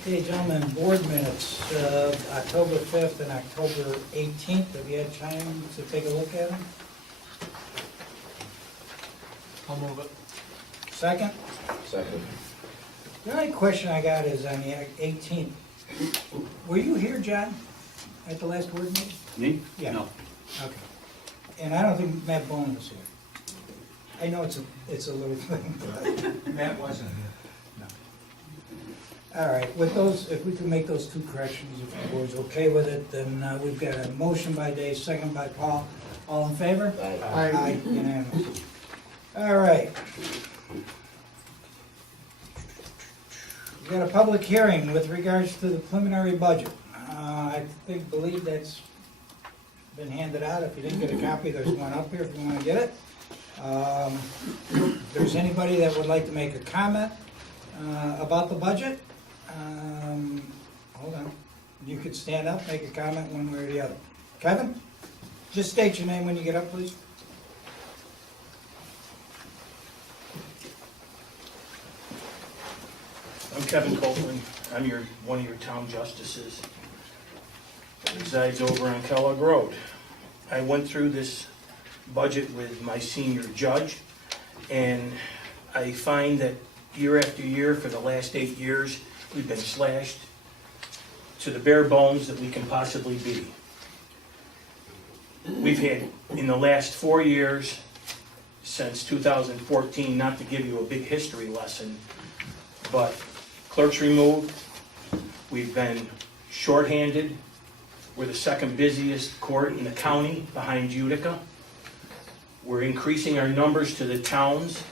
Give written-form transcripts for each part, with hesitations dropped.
Okay, gentlemen, board minutes, October 5th and October 18th. Have you had time to take a look at them? I'll move it. Second? Second. The only question I got is on the 18th. Were you here, John, at the last board meeting? Me? Yeah. No. Okay. And I don't think Matt Bone was here. I know it's a little thing, but Matt wasn't here. all right, with those, if we can make those two corrections, if the board's okay with it, then we've got a motion by Dave, second by Paul. All in favor? Aye. Unanimous. All right. We got a public hearing with regards to the preliminary budget. I believe that's been handed out. If you didn't get a copy, there's one up here if you want to get it. If there's anybody that would like to make a comment about the budget, hold on. You could stand up, make a comment one way or the other. Kevin, just state your name when you get up, please. I'm Kevin Copeland. I'm one of your town justices that resides over on Kellogg Road. I went through this budget with my senior judge, and I find that year after year for the last 8 years, we've been slashed to the bare bones that we can possibly be. We've had, in the last 4 years, since 2014, not to give you a big history lesson, but clerks removed, we've been shorthanded, we're the second busiest court in the county behind Utica. We're increasing our numbers to the towns.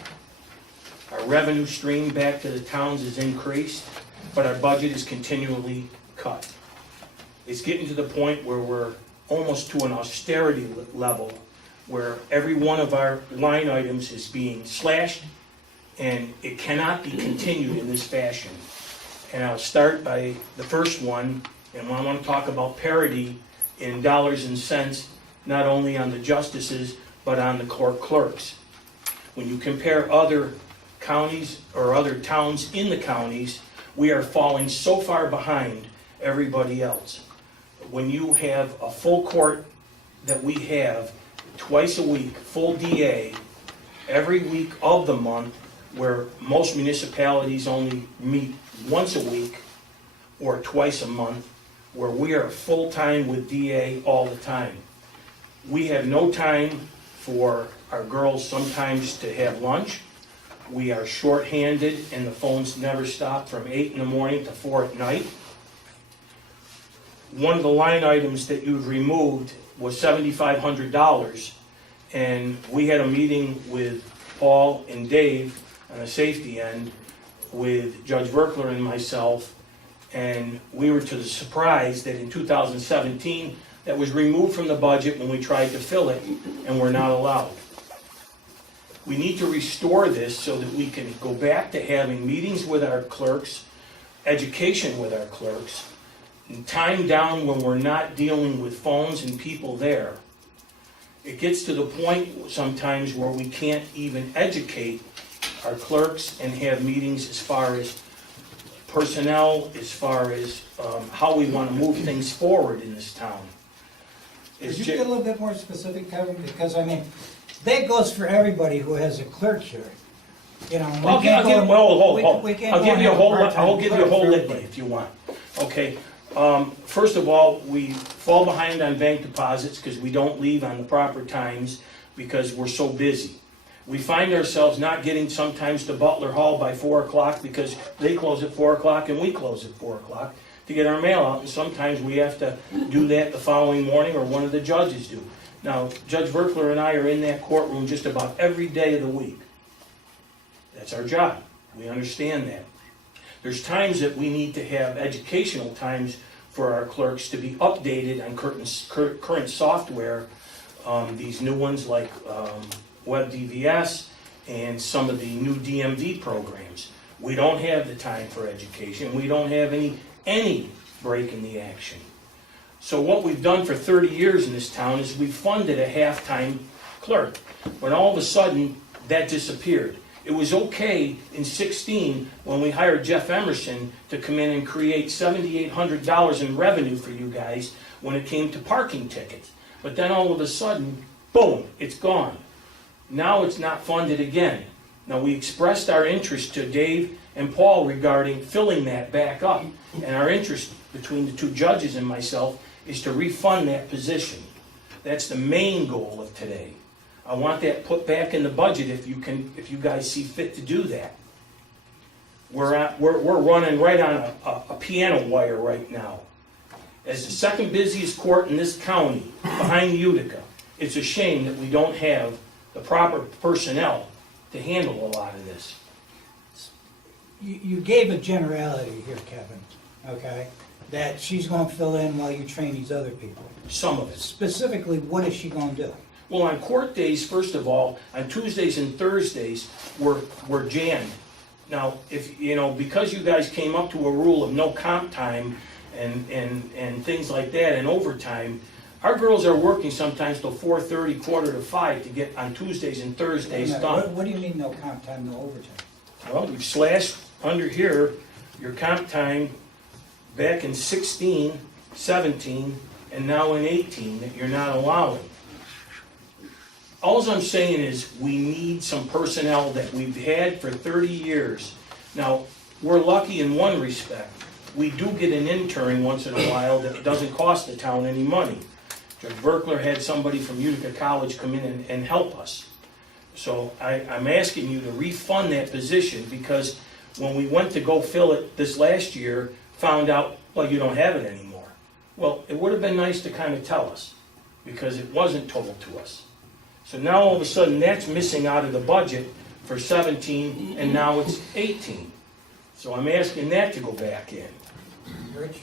Our revenue stream back to the towns is increased, but our budget is continually cut. It's getting to the point where we're almost to an austerity level, where every one of our line items is being slashed, and it cannot be continued in this fashion. And I'll start by the first one, and I want to talk about parity in dollars and cents, not only on the justices, but on the court clerks. When you compare other counties or other towns in the counties, we are falling so far behind everybody else. When you have a full court that we have twice a week, full DA, every week of the month, where most municipalities only meet once a week or twice a month, where we are full-time with DA all the time. We have no time for our girls sometimes to have lunch. We are shorthanded and the phones never stop from 8 in the morning to 4 at night. One of the line items that you've removed was $7,500, and we had a meeting with Paul and Dave on the safety end with Judge Verkler and myself, and we were to the surprise that in 2017 that was removed from the budget when we tried to fill it, and we're not allowed. We need to restore this so that we can go back to having meetings with our clerks, education with our clerks, and time down when we're not dealing with phones and people there. It gets to the point sometimes where we can't even educate our clerks and have meetings as far as personnel, as far as how we want to move things forward in this town. Could you get a little bit more specific, Kevin? Because, I mean, that goes for everybody who has a clerk here. You know, I'll give you a whole litany litany if you want. Okay. First of all, we fall behind on bank deposits because we don't leave on the proper times because we're so busy. We find ourselves not getting sometimes to Butler Hall by 4 o'clock because they close at 4 o'clock and we close at 4 o'clock to get our mail out. And sometimes we have to do that the following morning or one of the judges do. Now, Judge Verkler and I are in that courtroom just about every day of the week. That's our job. We understand that. There's times that we need to have educational times for our clerks to be updated on current software, these new ones like Web DVS and some of the new DMV programs. We don't have the time for education. We don't have any break in the action. So what we've done for 30 years in this town is we've funded a half-time clerk. When all of a sudden that disappeared. It was okay in 16 when we hired Jeff Emerson to come in and create $7,800 in revenue for you guys when it came to parking tickets. But then all of a sudden, boom, it's gone. Now it's not funded again. Now, we expressed our interest to Dave and Paul regarding filling that back up. And our interest between the two judges and myself is to refund that position. That's the main goal of today. I want that put back in the budget if you guys see fit to do that. We're running right on a piano wire right now. As the second busiest court in this county, behind Utica, it's a shame that we don't have the proper personnel to handle a lot of this. You gave a generality here, Kevin, okay? That she's gonna fill in while you train these other people. Some of it. Specifically, what is she gonna do? Well, on court days, first of all, on Tuesdays and Thursdays, we're jammed. Now, if, because you guys came up to a rule of no comp time and things like that and overtime, our girls are working sometimes till 4:30, 4:45 to get on Tuesdays and Thursdays done. What do you mean no comp time, no overtime? Well, we've slashed under here your comp time back in 16, 17, and now in 18 that you're not allowing. All I'm saying is we need some personnel that we've had for 30 years. Now, we're lucky in one respect. We do get an intern once in a while that doesn't cost the town any money. Judge Verkler had somebody from Utica College come in and help us. So I'm asking you to refund that position because when we went to go fill it this last year, found out, well, you don't have it anymore. Well, it would have been nice to kind of tell us because it wasn't told to us. So now all of a sudden that's missing out of the budget for 17 and now it's 18. So I'm asking that to go back in. Rich?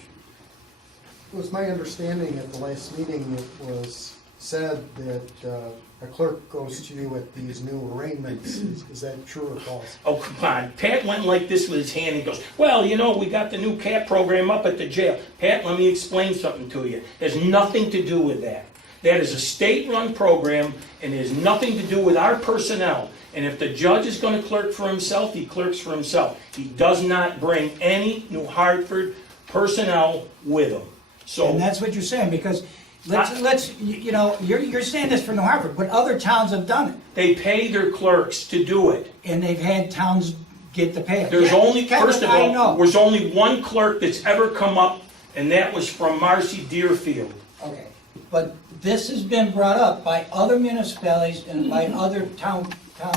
It was my understanding at the last meeting, it was said that a clerk goes to you at these new arraignments. Is that true or false? Oh, come on. Pat went like this with his hand and goes, well, we got the new CAT program up at the jail. Pat, let me explain something to you. It has nothing to do with that. That is a state-run program and it has nothing to do with our personnel. And if the judge is going to clerk for himself, he clerks for himself. He does not bring any New Hartford personnel with him. So, And that's what you're saying, because you're saying this for New Hartford, but other towns have done it. they pay their clerks to do it. And they've had towns get the pay. There's Yeah, only, Kevin, first of I all, know. there's only one clerk that's ever come up, and that was from Marcy Deerfield. Okay, but this has been brought up by other municipalities and by other town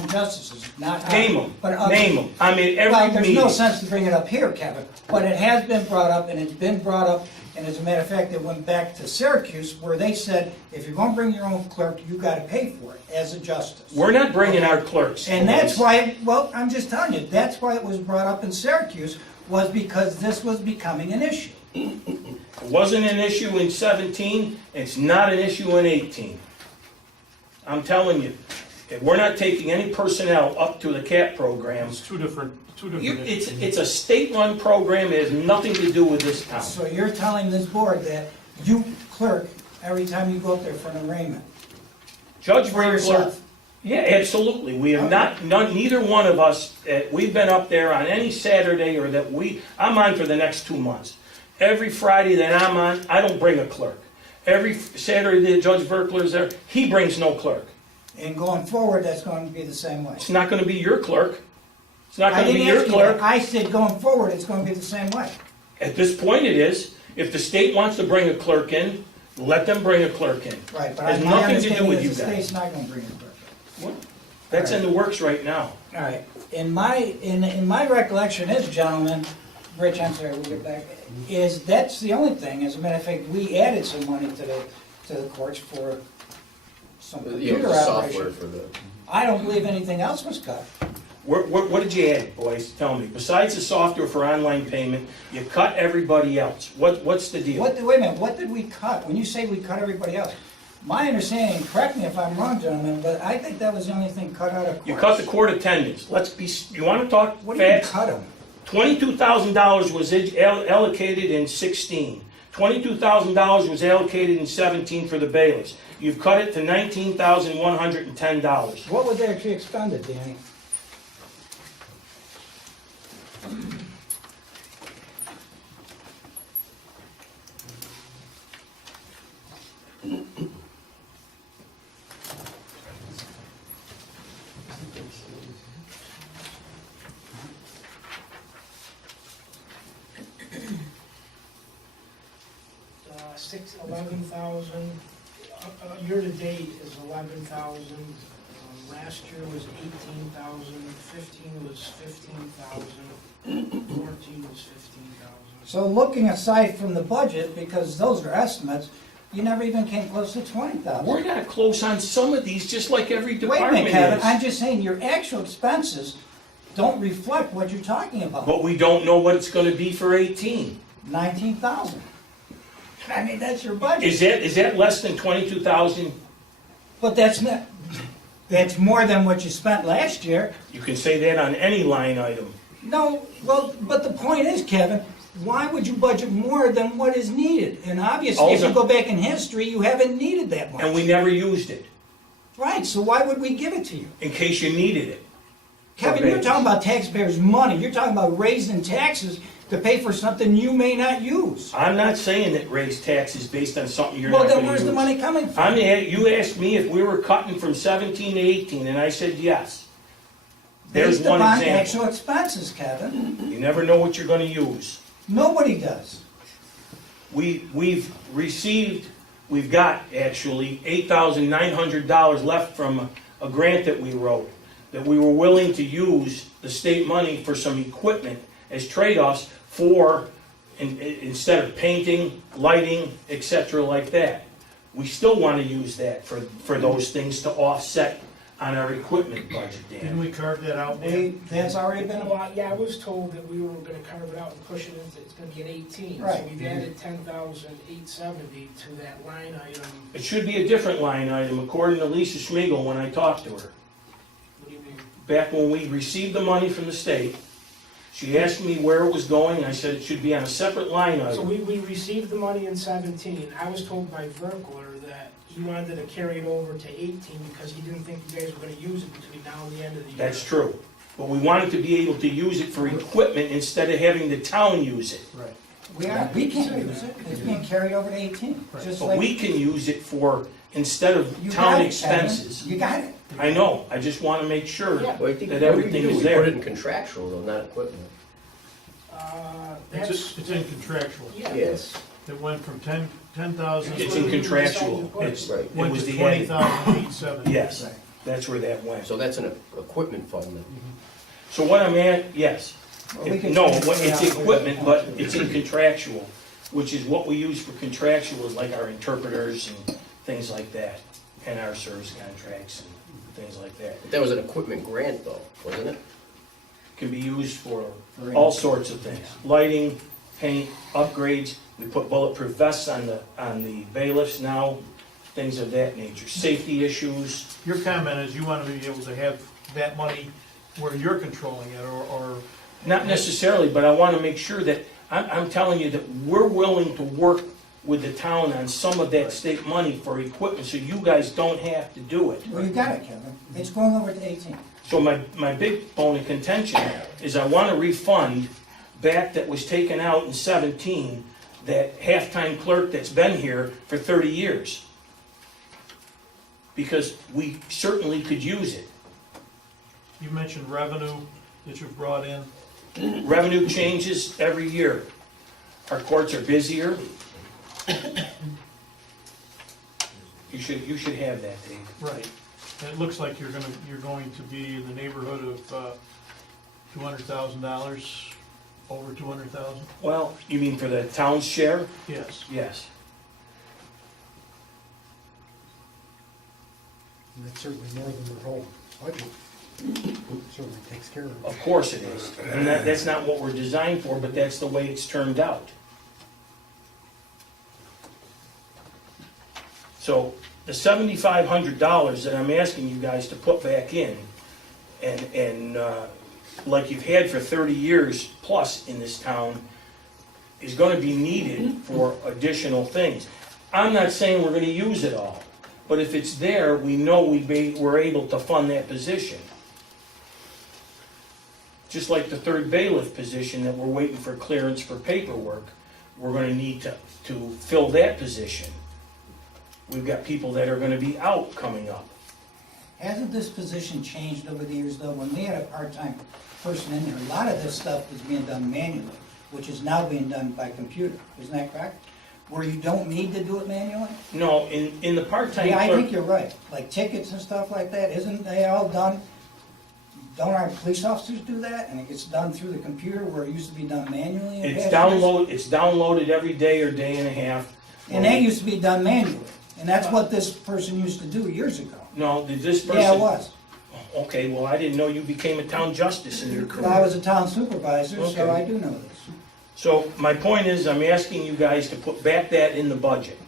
justices, not ours, Name them, but others. name them. I mean, Well, every there's no meeting. sense to bring it up here, Kevin, but it has been brought up, and it's been brought up, and as a matter of fact, it went back to Syracuse, where they said, if you're gonna bring your own clerk, you gotta pay for it, as a justice. We're not bringing our clerks. And that's why, well, I'm just telling you, that's why it was brought up in Syracuse, was because this was becoming an issue. It wasn't an issue in 17, it's not an issue in 18. I'm telling you, if we're not taking any personnel up to the CAT program, It's two different issues. it's a state-run program, it has nothing to do with this town. So you're telling this board that you clerk every time you go up there for an arraignment? Judge For Verkler, yourself? yeah, absolutely. We have neither one of us, we've been up there on any Saturday or I'm on for the next 2 months. Every Friday that I'm on, I don't bring a clerk. Every Saturday that Judge Verkler's there, he brings no clerk. And going forward, that's going to be the same way. It's not gonna be your clerk. It's not I gonna be didn't your ask you that. clerk. I said going forward, it's going to be the same way. At this point it is. If the state wants to bring a clerk in, let them bring a clerk in. Right, but Has my nothing to do understanding with is you the guys. state's not going to bring a clerk. What? That's in the works right now. All right, in my recollection is, gentlemen, Rich, I'm sorry, we'll get back, is that's the only thing, as a matter of fact, we added some money to the courts for some computer the software operation. for the. I don't believe anything else was cut. What did you add, boys? Tell me. Besides the software for online payment, you cut everybody else. What's the deal? Wait a minute, what did we cut? When you say we cut everybody else, my understanding, correct me if I'm wrong, gentlemen, but I think that was the only thing cut out of courts. You cut the court attendance. You wanna talk What do you mean facts? cut them? $22,000 was allocated in 16. $22,000 was allocated in 17 for the bailiffs. You've cut it to $19,110. What was actually expended, Danny? 11,000, year-to-date is 11,000. Last year was 18,000, 15 was 15,000, 14 was 15,000. So looking aside from the budget, because those are estimates, you never even came close to 20,000. We're not close on some of these, just like every Wait a department minute, Kevin, I'm is. just saying your actual expenses don't reflect what you're talking about. But we don't know what it's gonna be for 18. 19,000. I mean, that's your budget. Is that less than 22,000? But that's more than what you spent last year. You can say that on any line item. No, well, but the point is, Kevin, why would you budget more than what is needed? And obviously, if you go back in history, you haven't needed that much. And we never used it, Right, so why would we give it to you? in case you needed it. Kevin, you're talking about taxpayers' money. You're talking about raising taxes to pay for something you may not use. I'm not saying that raise taxes based on something you're Well, not then gonna where's use. the money coming from? You asked me if we were cutting from 17 to 18, and I said yes. There's Based one upon example. actual expenses, Kevin. You never know what you're gonna use. Nobody does. We've got actually $8,900 left from a grant that we wrote, that we were willing to use the state money for some equipment as trade-offs for, instead of painting, lighting, etc. like that. We still want to use that for those things to offset on our equipment budget, Didn't Dan. we carve that out, Dan? That's already been, Well, yeah, I was told that we were gonna carve it out and push it into, it's gonna be an 18. Right. So we've added 10,870 to that line item. It should be a different line item, according to Lisa Schmiegel when I talked to her. What do you mean? Back when we received the money from the state, she asked me where it was going, and I said it should be on a separate line So item. we received the money in 17. I was told by Verkler that he wanted to carry it over to 18 because he didn't think you guys were gonna use it between now and the end of the year. That's true. But we wanted to be able to use it for equipment instead of having the town use it. Right. we can't use it. It's being carried over to 18. Just But like we can use it for, instead of you town got it, Kevin. expenses. You got it. I know, I just want to make sure Yeah. Well, I think that what we everything do, is we there. put it in contractual though, not equipment. That's, It's in contractual. yeah, Yes. It went from 10,000, It's in contractual. It's, Right. it went was to the edit. 20,870. Yes, Right. that's where that went. So that's an equipment fund then. So what I'm at, yes. Well, we can No, change what- it it's out. equipment, but it's in contractual, which is what we use for contractual, is like our interpreters and things like that, and our service contracts and things like that. But that was an equipment grant though, wasn't it? Can be used for all sorts of things, lighting, paint, upgrades. We put bulletproof vests on the bailiffs now, things of that nature, safety issues. Your comment is you want to be able to have that money where you're controlling it, or Not necessarily, but I want to make sure that, I'm telling you that we're willing to work with the town on some of that state money for equipment, so you guys don't have to do it. Well, you got it, Kevin. It's going over to 18. So my big bone of contention is I want to refund back that was taken out in 17, that half-time clerk that's been here for 30 years. Because we certainly could use it. you mentioned revenue that you've brought in. Revenue changes every year. Our courts are busier. You should have that, Dave. Right. And it looks like you're going to be in the neighborhood of $200,000, over 200,000? Well, you mean for the town's share? Yes. Yes. And that's certainly more than the whole budget. Certainly takes care of it. Of course it is. And that's not what we're designed for, but that's the way it's turned out. So the $7,500 that I'm asking you guys to put back in, and like you've had for 30 years plus in this town, is going to be needed for additional things. I'm not saying we're going to use it all, but if it's there, we know we're able to fund that position. Just like the third bailiff position that we're waiting for clearance for paperwork, we're going to need to fill that position. We've got people that are going to be out coming up. Hasn't this position changed over the years, though? When we had a part-time person in there, a lot of this stuff was being done manually, which is now being done by computer. Isn't that correct? where you don't need to do it manually? No, in the part-time Yeah, I think clerk, you're right. Like tickets and stuff like that, isn't they all done? Don't our police officers do that? And it gets done through the computer where it used to be done manually in it's past years? it's downloaded every day or day and a half. And that used to be done manually. And that's what this person used to do years ago. No, did this person? Yeah, it was. Okay, well, I didn't know you became a town justice in your Well, I career. was a town supervisor, so Okay. I do know this. So my point is, I'm asking you guys to put back that in the budget.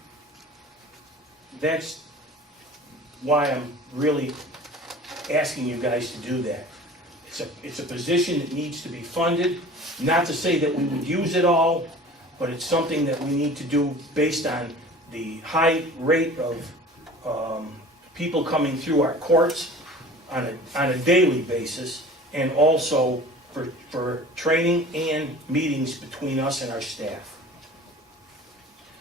That's why I'm really asking you guys to do that. It's a position that needs to be funded, not to say that we would use it all, but it's something that we need to do based on the high rate of people coming through our courts on a daily basis, and also for training and meetings between us and our staff.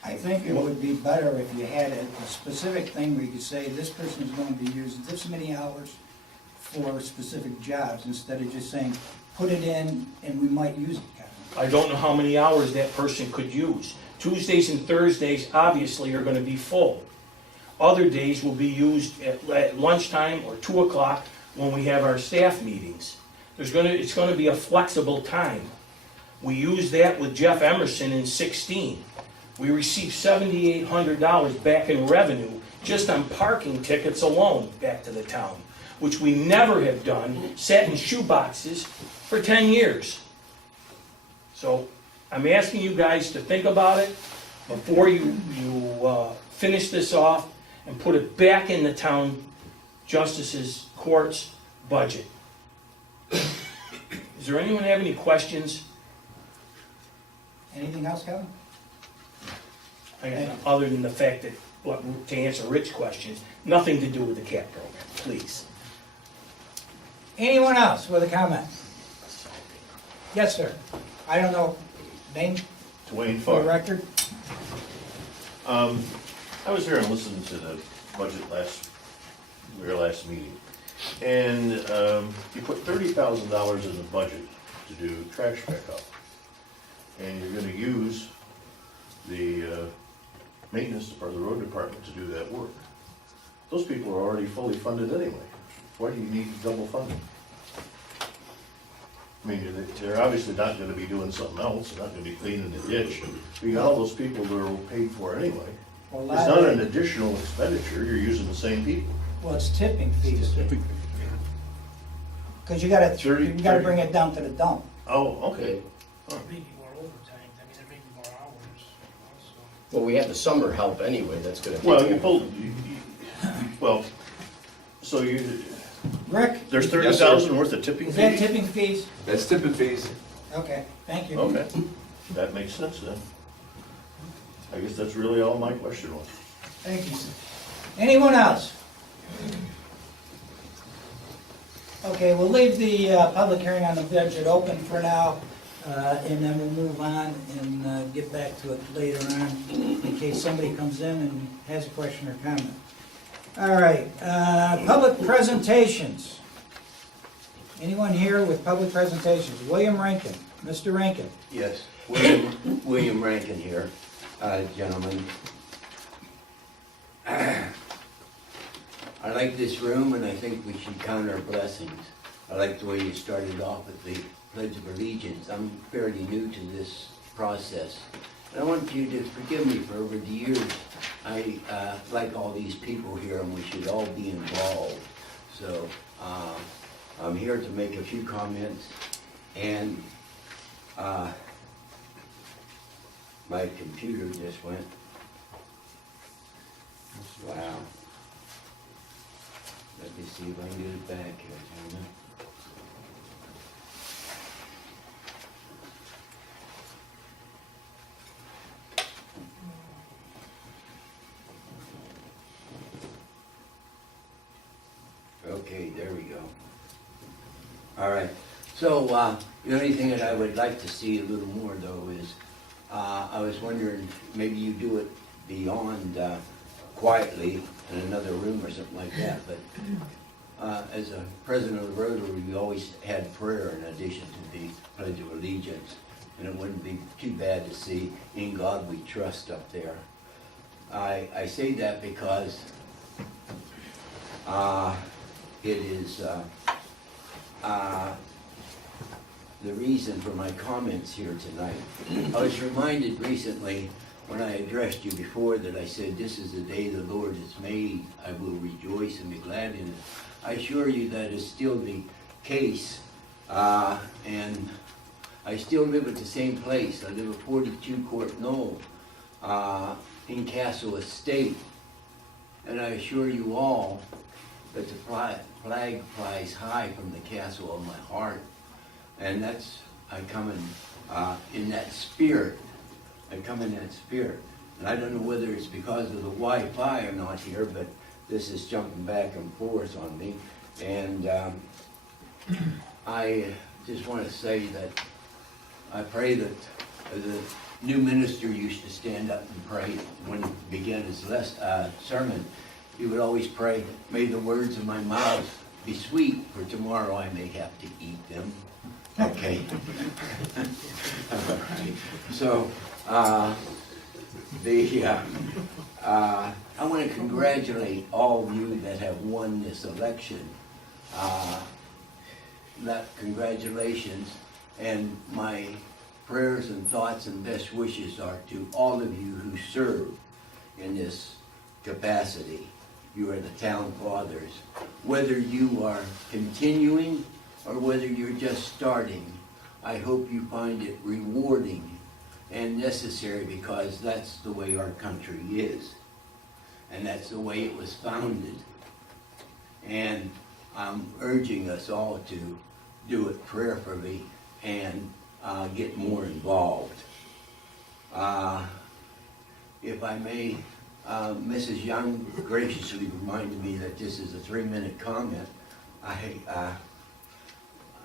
I think it would be better if you had a specific thing where you could say, this person is going to be using this many hours for specific jobs, instead of just saying, put it in and we might use it, Kevin. I don't know how many hours that person could use. Tuesdays and Thursdays obviously are gonna be full. Other days will be used at lunchtime or 2 o'clock when we have our staff meetings. It's gonna be a flexible time. We used that with Jeff Emerson in 16. We received $7,800 back in revenue just on parking tickets alone back to the town, which we never have done, sat in shoeboxes for 10 years. So I'm asking you guys to think about it before you finish this off and put it back in the town justice's court's budget. Does there anyone have any questions? Anything else, Kevin? Other than the fact that, to answer Rich's question, nothing to do with the CAP program, please. Anyone else with a comment? Yes, sir. I don't know, name Dwayne for the Farr. record? I was here and listened to the budget your last meeting. And you put $30,000 in the budget to do trash pickup. And you're gonna use the maintenance or the road department to do that work. Those people are already fully funded anyway. Why do you need double funding? I mean, they're obviously not gonna be doing something else, they're not gonna be cleaning the ditch. You got all those people that are paid for anyway. Well, It's not an additional expenditure, you're using the same people. Well, it's tipping fees. Because you gotta bring it down to the dump. Oh, okay. Maybe more overtime, I mean, there may be more hours also. Well, we have the summer help anyway, that's gonna. Well, so Rick, there's 30,000 worth of tipping is that fees? tipping fees? That's tipping fees. Okay, thank you. Okay, that makes sense then. I guess that's really all my question was. Thank you. Anyone else? Okay, we'll leave the public hearing on the budget open for now, and then we'll move on and get back to it later on in case somebody comes in and has a question or comment. All right, public presentations. Anyone here with public presentations? William Rankin. Mr. Rankin. Yes, William Rankin here, gentlemen. I like this room and I think we should count our blessings. I like the way you started off with the Pledge of Allegiance. I'm fairly new to this process. And I want you to forgive me for over the years. I like all these people here and we should all be involved. So I'm here to make a few comments and my computer just went. Wow. Let me see if I can get it back here, gentlemen. Okay, there we go. All right. So, the only thing that I would like to see a little more though is, I was wondering, maybe you do it beyond quietly in another room or something like that, but as a president of the Rotary, we always had prayer in addition to the Pledge of Allegiance. and it wouldn't be too bad to see "In God We Trust" up there. I say that because it is the reason for my comments here tonight. I was reminded recently when I addressed you before that I said, "This is the day the Lord has made. I will rejoice and be glad in it." I assure you that is still the case, and I still live at the same place. I live at 42 Court Knoll in Castle Estate, and I assure you all that the flag flies high from the castle of my heart, and that's, I come in that spirit. I come in that spirit. And I don't know whether it's because of the Wi-Fi or not here, but this is jumping back and forth on me. And I just want to say that I pray that the new minister used to stand up and pray when he began his sermon. He would always pray, "May the words of my mouth be sweet, for tomorrow I may have to eat them." Okay. All right. So, I want to congratulate all of you that have won this election. Congratulations, and my prayers and thoughts and best wishes are to all of you who serve in this capacity. You are the town fathers. Whether you are continuing or whether you're just starting, I hope you find it rewarding and necessary, because that's the way our country is. And that's the way it was founded. And I'm urging us all to do it prayerfully and get more involved. If I may, Mrs. Young graciously reminded me that this is a 3-minute comment.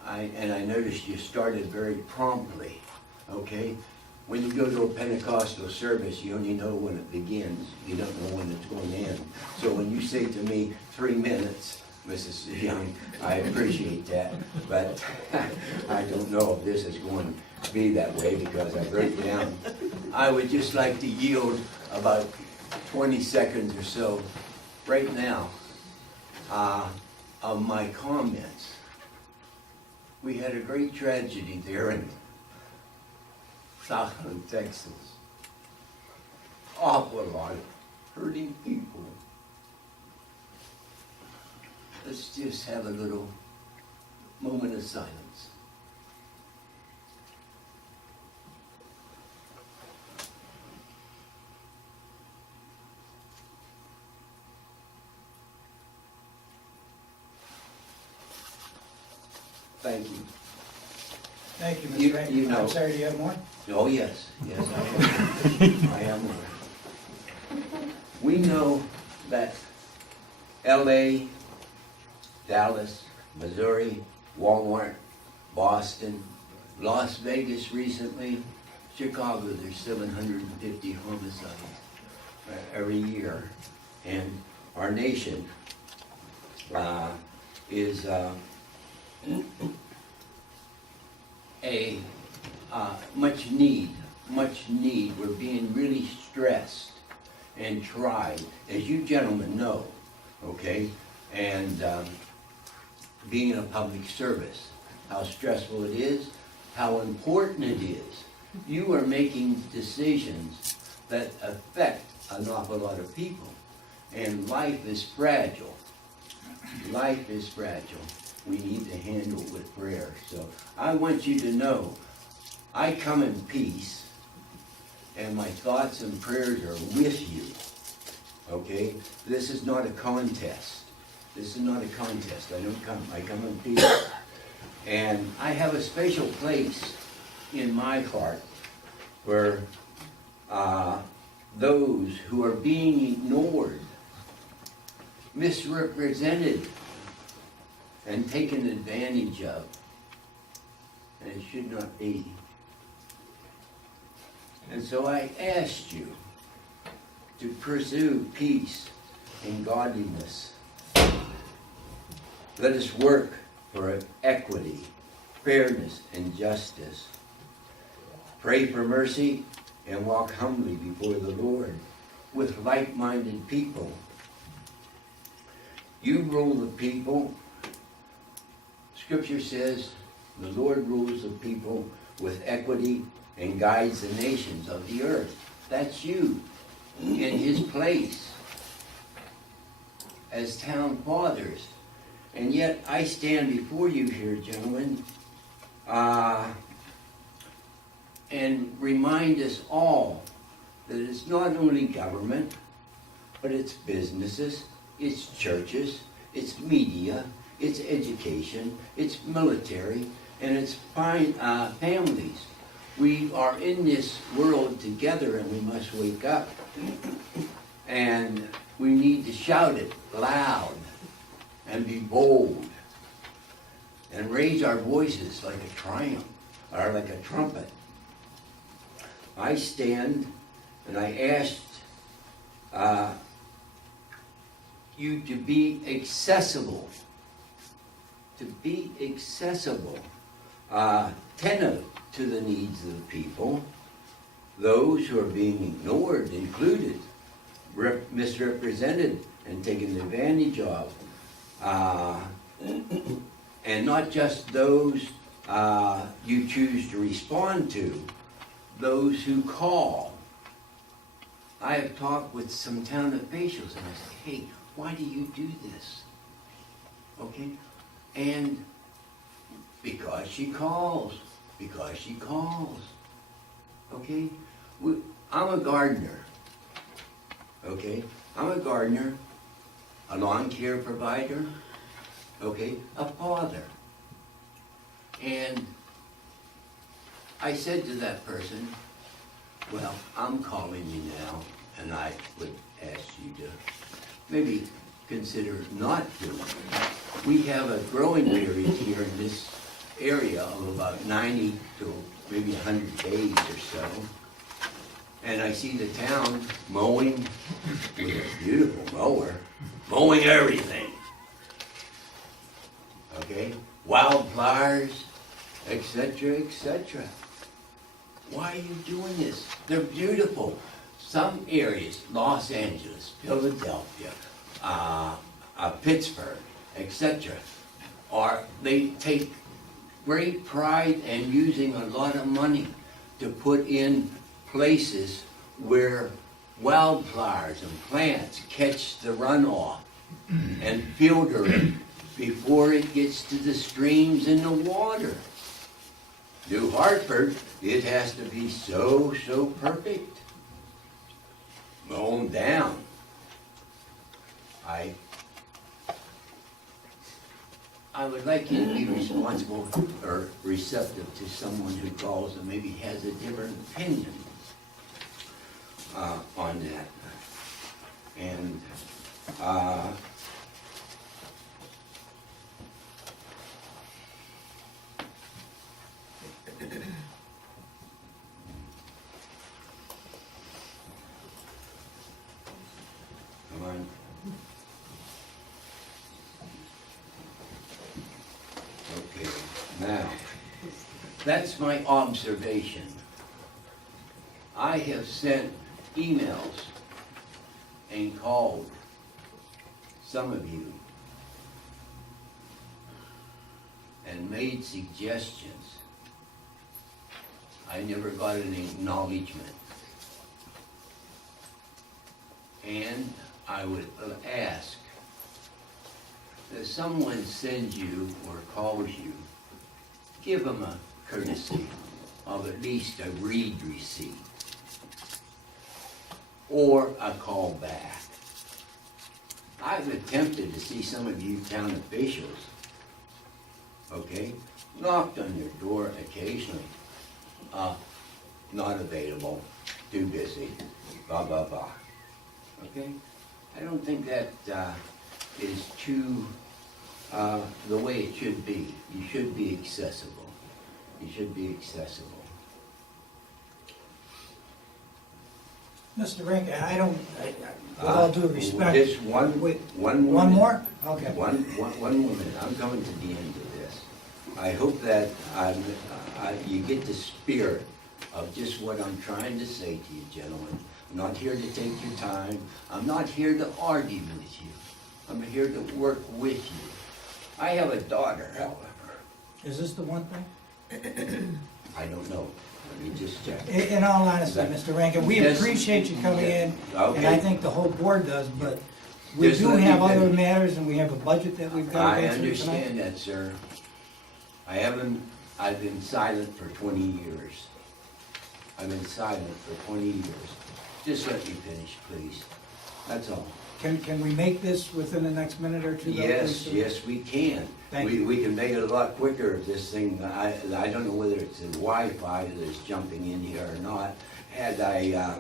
And I noticed you started very promptly, okay? When you go to a Pentecostal service, you only know when it begins. You don't know when it's going to end. So when you say to me, 3 minutes, Mrs. Young, I appreciate that. But I don't know if this is going to be that way, because I wrote it down. I would just like to yield about 20 seconds or so right now of my comments. We had a great tragedy there in Southland, Texas. Awful lot of hurting people. Let's just have a little moment of silence. Thank you. Thank you, You- Mr. Rankin. you know- I'm sorry, do you have more? Oh, yes, yes, I am. I am. We know that LA, Dallas, Missouri, Walmart, Boston, Las Vegas recently, Chicago, there's 750 homicides every year. And our nation is much need. We're being really stressed and tried, as you gentlemen know, okay? And being in a public service, how stressful it is, how important it is. You are making decisions that affect an awful lot of people. And life is fragile. Life is fragile. We need to handle it with prayer. So I want you to know, I come in peace, and my thoughts and prayers are with you. Okay? This is not a contest. This is not a contest. I come in peace. And I have a special place in my heart for those who are being ignored, misrepresented, and taken advantage of. And it should not be. And so I asked you to pursue peace and godliness. Let us work for equity, fairness, and justice. pray for mercy, and walk humbly before the Lord with like-minded people. You rule the people. Scripture says the Lord rules the people with equity and guides the nations of the earth. That's you in his place as town fathers. And yet I stand before you here, gentlemen, and remind us all that it's not only government, but it's businesses, it's churches, it's media, it's education, it's military, and it's families. We are in this world together, and we must wake up. And we need to shout it loud and be bold and raise our voices like a triumph or like a trumpet. I stand and I asked you to be accessible, attentive to the needs of the people, those who are being ignored, included, misrepresented, and taken advantage of, and not just those you choose to respond to, those who call. I have talked with some town officials and I say, hey, why do you do this? Okay? And because she calls. Okay? I'm a gardener. Okay? I'm a gardener, a lawn care provider, okay, a father. And I said to that person, well, I'm calling you now, and I would ask you to maybe consider not doing it. We have a growing period here in this area of about 90 to maybe 100 days or so. And I see the town mowing with a beautiful mower, mowing everything. Okay? Wildflowers, etc., etc. Why are you doing this? They're beautiful. Some areas, Los Angeles, Philadelphia, Pittsburgh, etc., they take great pride in using a lot of money to put in places where wildflowers and plants catch the runoff and filter it before it gets to the streams and the water. New Hartford, it has to be so perfect. Mown down. I would like you to be responsible or receptive to someone who calls and maybe has a different opinion on that. And come on. Okay, now, that's my observation. I have sent emails and called some of you and made suggestions. I never got an acknowledgement. And I would ask that someone sends you or calls you, give them a courtesy of at least a read receipt or a call back. I've attempted to see some of you town officials, okay, knocked on your door occasionally. Not available, too busy, blah, blah, blah. Okay? I don't think that is too the way it should be. You should be accessible. You should be accessible. Mr. Rink, with all due respect. Just one Wait, woman. one more? Okay. One woman. I'm coming to the end of this. I hope that you get the spirit of just what I'm trying to say to you, gentlemen. I'm not here to take your time. I'm not here to argue with you. I'm here to work with you. I have a daughter, however. Is this the one thing? I don't know. Let me just check. In all honesty, Mr. Rankin, we Yes. appreciate you coming in, and I Okay. think the whole board does, but we Just do let me have other finish. matters, and we have a budget that we've got to I go through tonight. understand that, sir. I've been silent for 20 years. I've been silent for 20 years. Just let me finish, please. That's all. Can we make this within the next minute or two? though, Yes, please? yes, we can. Thank We can make it a lot quicker if this thing, I don't know whether it's the Wi-Fi that's jumping in here or not. Had I,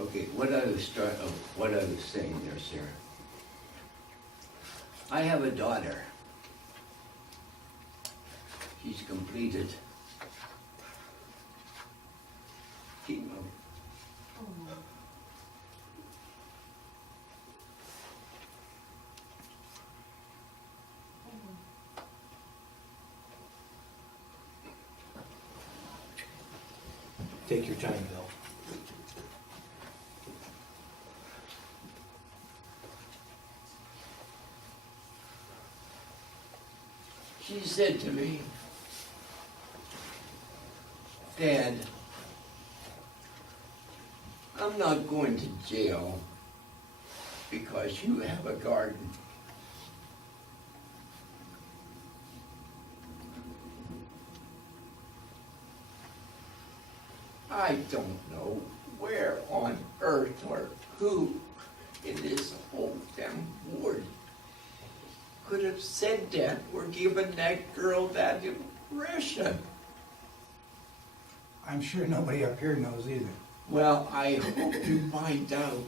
okay, what I was saying there, sir. I have a daughter. She's completed chemo. Take your time, Bill. She said to me, Dad, I'm not going to jail because you have a garden. I don't know where on earth or who in this whole damn board could have said that or given that girl that impression. I'm sure nobody up here knows either. Well, I hope you find out,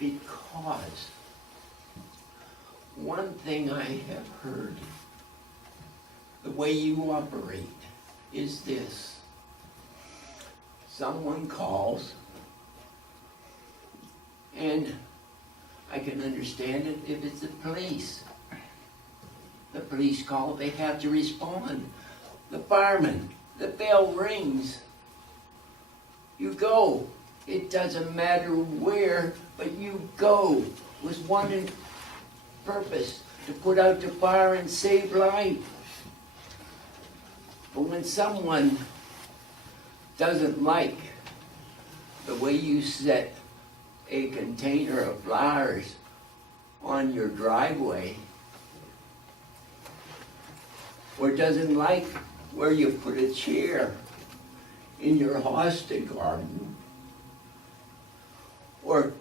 because one thing I have heard, the way you operate, is this. Someone calls, and I can understand it if it's the police. The police call, they have to respond. The fireman, the bell rings. You go. It doesn't matter where, but you go with one purpose, to put out the fire and save life. But when someone doesn't like the way you set a container of flowers on your driveway, or doesn't like where you put a chair in your hosta garden, or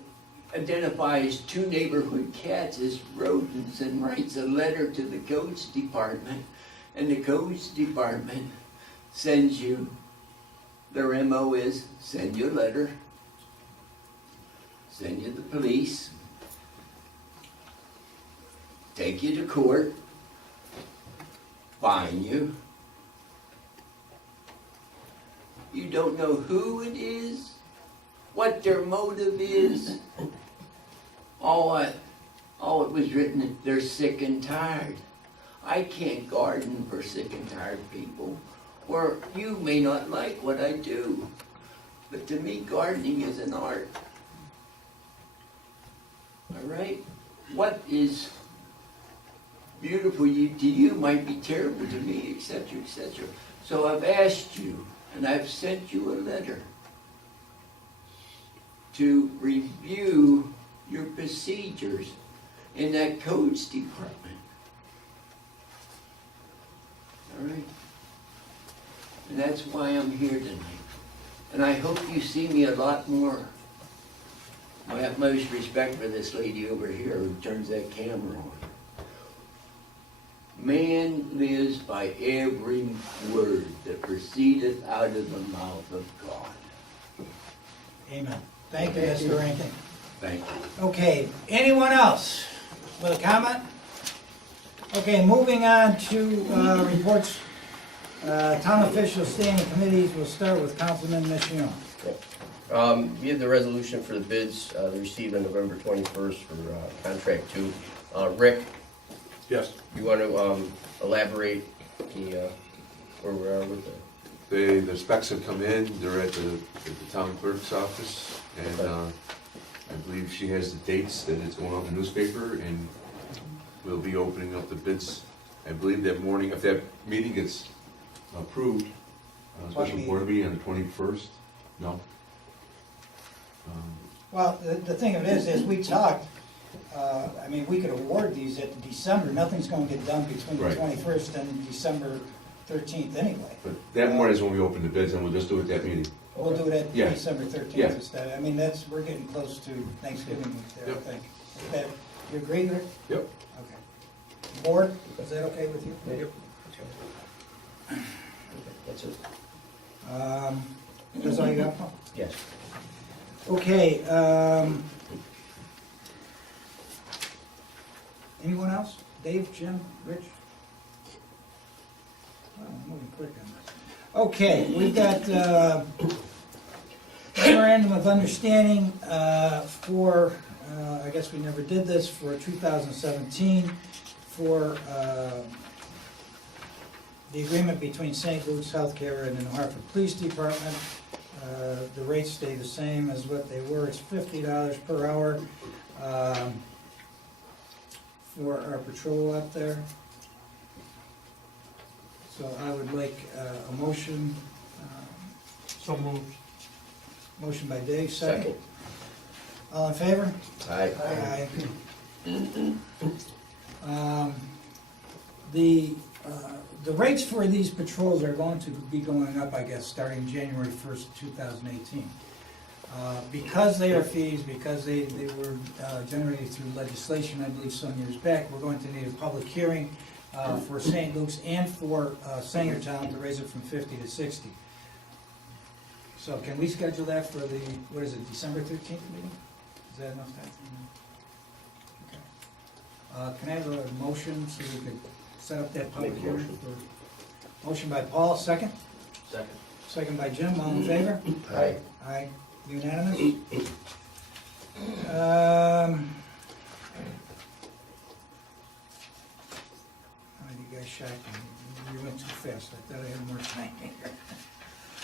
identifies 2 neighborhood cats as rodents and writes a letter to the codes department, and the codes department sends you, their MO is send you a letter, send you the police, take you to court, fine you. You don't know who it is, what their motive is. All it was written, they're sick and tired. I can't garden for sick and tired people. Or you may not like what I do, but to me gardening is an art. All right? What is beautiful to you might be terrible to me, etc., etc. So I've asked you, and I've sent you a letter to review your procedures in that codes department. All right? And that's why I'm here tonight. And I hope you see me a lot more. I have most respect for this lady over here who turns that camera on. Man lives by every word that proceedeth out of the mouth of God. Amen. Thank you, Mr. Rankin. Thank you. Okay, anyone else with a comment? Okay, moving on to reports Town officials standing committees, we'll start with Councilman Michion. We have the resolution for the bids received on November 21st for contract 2. Rick, Yes. you want to elaborate where we are with the... The specs have come in, they're at the town clerk's office, and I believe she has the dates that it's going out in the newspaper, and we'll be opening up the bids, I believe that morning, if that meeting gets approved, special board meeting on the 21st, no? Well, the thing of it is we talked, I mean, we could award these at December, nothing's gonna get done between the Right. 21st and December 13th anyway. But that morning is when we open the bids, and we'll just do it that meeting. We'll do it at Yeah. December 13th Yeah. instead. I mean, we're getting close to Thanksgiving week there, I Yep. think. That, you agree, Rick? Yep. Okay. Board, is that okay with you? Yep. That's it? That's all you got, Paul? Yes. Okay, anyone else? Dave, Jim, Rich? Oh, I'm moving quick on this. Okay, we've got memorandum of understanding for, I guess we never did this, for 2017, for the agreement between St. Luke's Healthcare and the Hartford Police Department. The rates stay the same as what they were. It's $50 per hour for our patrol up there. So I would like a motion, So moved. motion by Dave, second. Second. All in favor? Aye. Aye. The rates for these patrols are going to be going up, I guess, starting January 1st, 2018. Because they are fees, because they were generated through legislation, I believe some years back, we're going to need a public hearing for St. Luke's and for Sangertown to raise it from 50 to 60. So can we schedule that for the, what is it, December 13th meeting? Is that enough time? Okay. Can I have a motion so we could set up that public Make a hearing? motion. Motion by Paul, second? Second. Second by Jim, all in favor? Aye. Aye, unanimous? You guys shocked me, you went too fast, I thought I had more time here.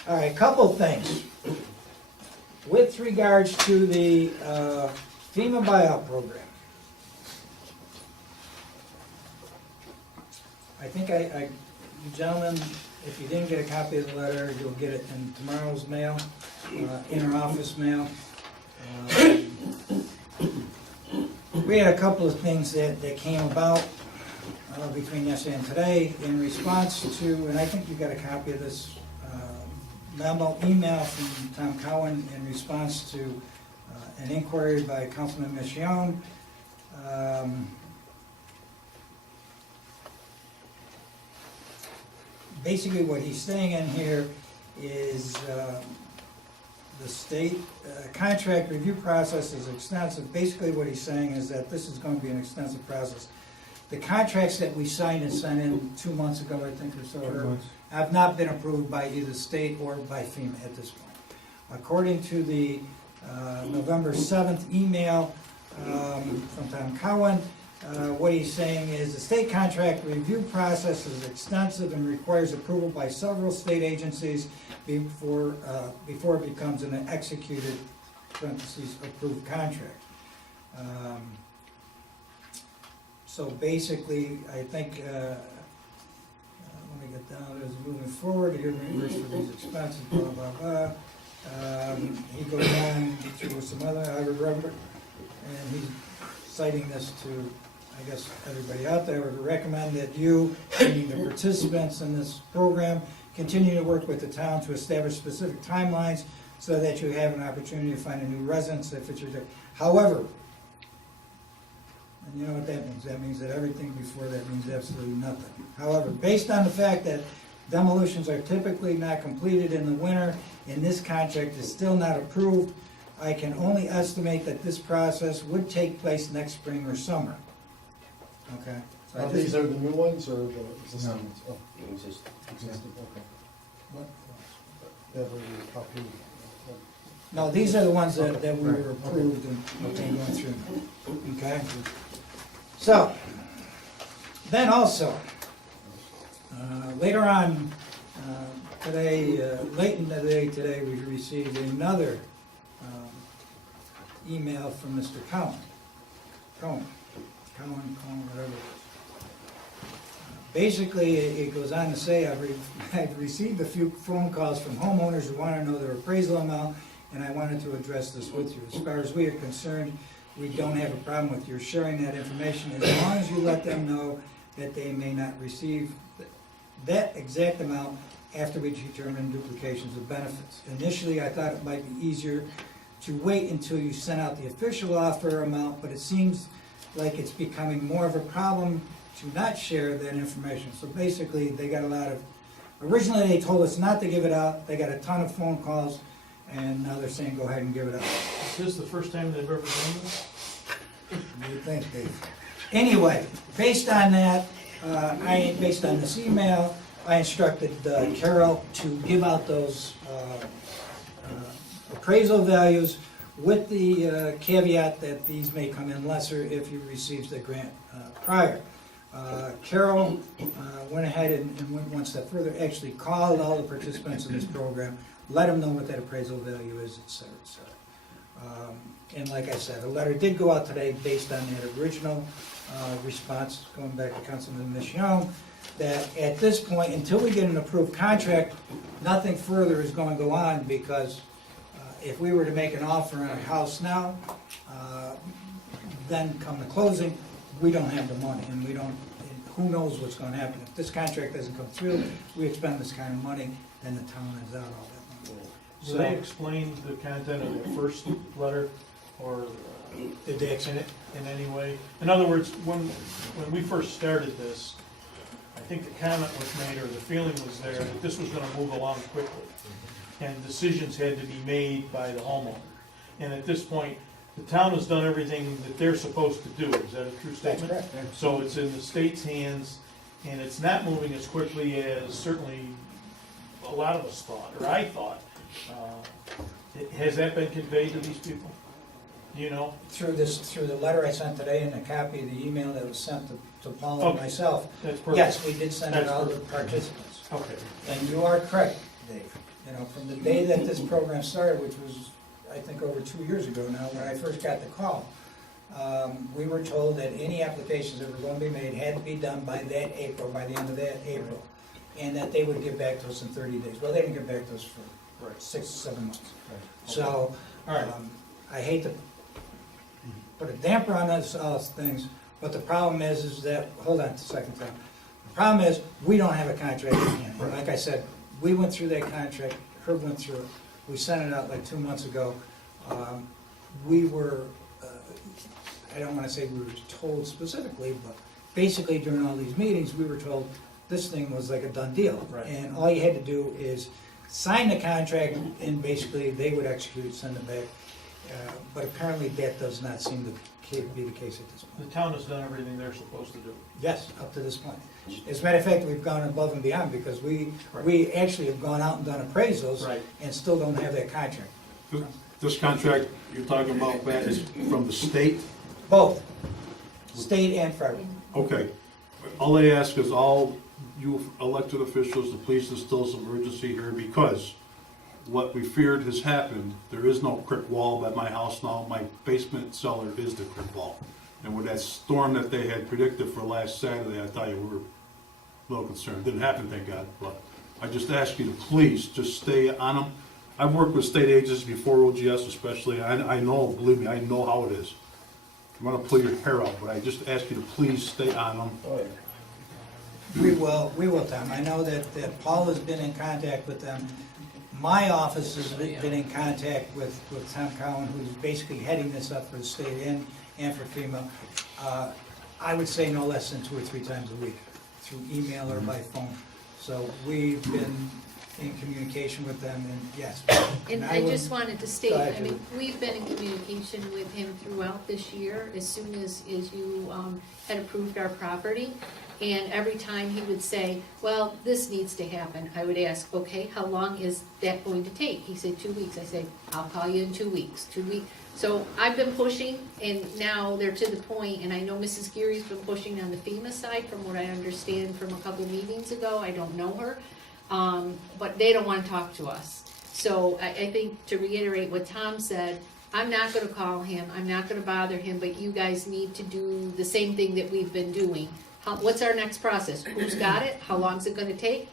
All right, couple things. With regards to the FEMA buyout program. I think you gentlemen, if you didn't get a copy of the letter, you'll get it in tomorrow's mail, inter-office mail. We had a couple of things that came about between yesterday and today in response to, and I think you got a copy of this email from Tom Cowan in response to an inquiry by Councilman Michion. Basically what he's saying in here is the state contract review process is extensive. Basically what he's saying is that this is going to be an extensive process. The contracts that we signed and sent in 2 months ago, I think, or so, have not been approved by either state or by FEMA at this point. According to the November 7th email from Tom Cowan, what he's saying is the state contract review process is extensive and requires approval by several state agencies before it becomes an executed, parentheses, approved contract. So basically, I think, let me get down, as moving forward, you're reimbursed for these expenses, blah, blah, blah. He goes on through some other, I remember, and he's citing this to, I guess, everybody out there, would recommend that you, meaning the participants in this program, continue to work with the town to establish specific timelines so that you have an opportunity to find a new residence if it's your, however, and you know what that means? That means that everything before that means absolutely nothing. However, based on the fact that demolitions are typically not completed in the winter, and this contract is still not approved, I can only estimate that this process would take place next spring or summer. Okay? So I Now, just- these are the new ones or the existing No. ones? Oh, Just- existing, okay. What? That were your copy. No, these are the ones that we were approved and okay, going through, okay? So, then also, later on, today, late in the day today, we received another email from Mr. Cohen, whatever it is. Basically, it goes on to say, I've received a few phone calls from homeowners who want to know their appraisal amount, and I wanted to address this with you. As far as we are concerned, we don't have a problem with your sharing that information, as long as you let them know that they may not receive that exact amount after we determine duplications of benefits. Initially, I thought it might be easier to wait until you sent out the official offer amount, but it seems like it's becoming more of a problem to not share that information. So basically, they got a lot of, originally they told us not to give it out, they got a ton of phone calls, and now they're saying go ahead and give it out. Is this the first time they've ever done this? What do you think, Dave? Anyway, based on that, based on this email, I instructed Carol to give out those appraisal values with the caveat that these may come in lesser if you receive the grant prior. Carol went ahead and went one step further, actually called all the participants in this program, let them know what that appraisal value is, et cetera, et cetera. And like I said, a letter did go out today based on that original response, going back to Councilman Michon, that at this point, until we get an approved contract, nothing further is going to go on, because if we were to make an offer on a house now, then come to closing, we don't have the money, and we don't, and who knows what's going to happen. If this contract doesn't come through, we expend this kind of money, then the town is out all that money. Do they explain the content of the first letter, or Did they explain it? in any way? In other words, when we first started this, I think the comment was made, or the feeling was there, that this was gonna move along quickly, and decisions had to be made by the homeowner. And at this point, the town has done everything that they're supposed to do. Is that a true That's statement? correct. So it's in the state's hands, and it's not moving as quickly as certainly a lot of us thought, or I thought. Has that been conveyed to these people? Do you know? Through the letter I sent today and a copy of the email that was sent to Paul and Okay. myself, That's perfect. yes, we did send it That's out to perfect. participants. Okay. And you are correct, Dave. You know, from the day that this program started, which was, I think, over 2 years ago now, when I first got the call, we were told that any applications that were going to be made had to be done by that April, by the end of that April, and that they would get back to us in 30 days. Well, they didn't get back to us for 6 to 7 months. So, All right. I hate to put a damper on those things, but the problem is that, hold on a second, Tom. The problem is, we don't have a contract in hand. And like I said, we went through that contract, Herb went through it, we sent it out like 2 months ago. We were, I don't wanna say we were told specifically, but basically during all these meetings, we were told this thing was like a done deal. Right. And all you had to do is sign the contract, and basically they would execute it, send it back. But apparently that does not seem to be the case at this The point. town has done everything they're supposed to do. Yes, up to this point. As a matter of fact, we've gone above and beyond, because we actually have gone out and done appraisals Right. and still don't have that contract. This contract you're talking about, Pat, is from the state? Both, state and federal. Okay. All they ask is all you elected officials to please instill some urgency here, because what we feared has happened. There is no brick wall by my house now. My basement cellar is the brick wall. And with that storm that they had predicted for last Saturday, I tell you, we were a little concerned. Didn't happen, thank God, but I just ask you to please just stay on them. I've worked with state agencies before, OGS especially. I know, believe me, I know how it is. I'm gonna pull your hair out, but I just ask you to please stay on them. We will, Tom. I know that Paul has been in contact with them. My office has been in contact with Tom Cowan, who's basically heading this up for the state and for FEMA. I would say no less than 2 or 3 times a week, through email or by phone. So we've been in communication with them, and yes. And I I would- just wanted to state, Go ahead, I mean, we've been in communication with him throughout this year, as soon as you had approved our property. And every time he would say, well, this needs to happen, I would ask, okay, how long is that going to take? He said 2 weeks. I say, I'll call you in 2 weeks, 2 weeks. So I've been pushing, and now they're to the point, and I know Mrs. Geary's been pushing on the FEMA side, from what I understand from a couple meetings ago. I don't know her. But they don't want to talk to us. So I think, to reiterate what Tom said, I'm not gonna call him, I'm not gonna bother him, but you guys need to do the same thing that we've been doing. What's our next process? Who's got it? How long's it gonna take?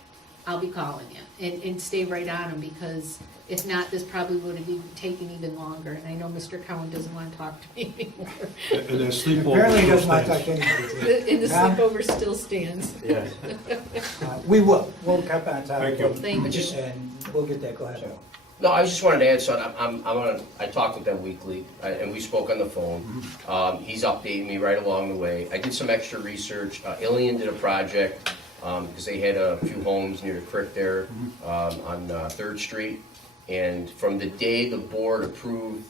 I'll be calling you, and stay right on him, because if not, this probably would have even taken even longer. And I know Mr. Cowan doesn't want to talk to me anymore. And that sleepover. Apparently he doesn't want to still talk to stands. anybody. And the Tom? sleepover still stands. Yeah. We will, we'll keep on top of Thank you. it. Thank you. And we'll get that, go ahead. No, I just wanted to add something. I talk with them weekly, and we spoke on the phone. He's updating me right along the way. I did some extra research. Ilion did a project, because they had a few homes near the creek there, on 3rd Street. And from the day the board approved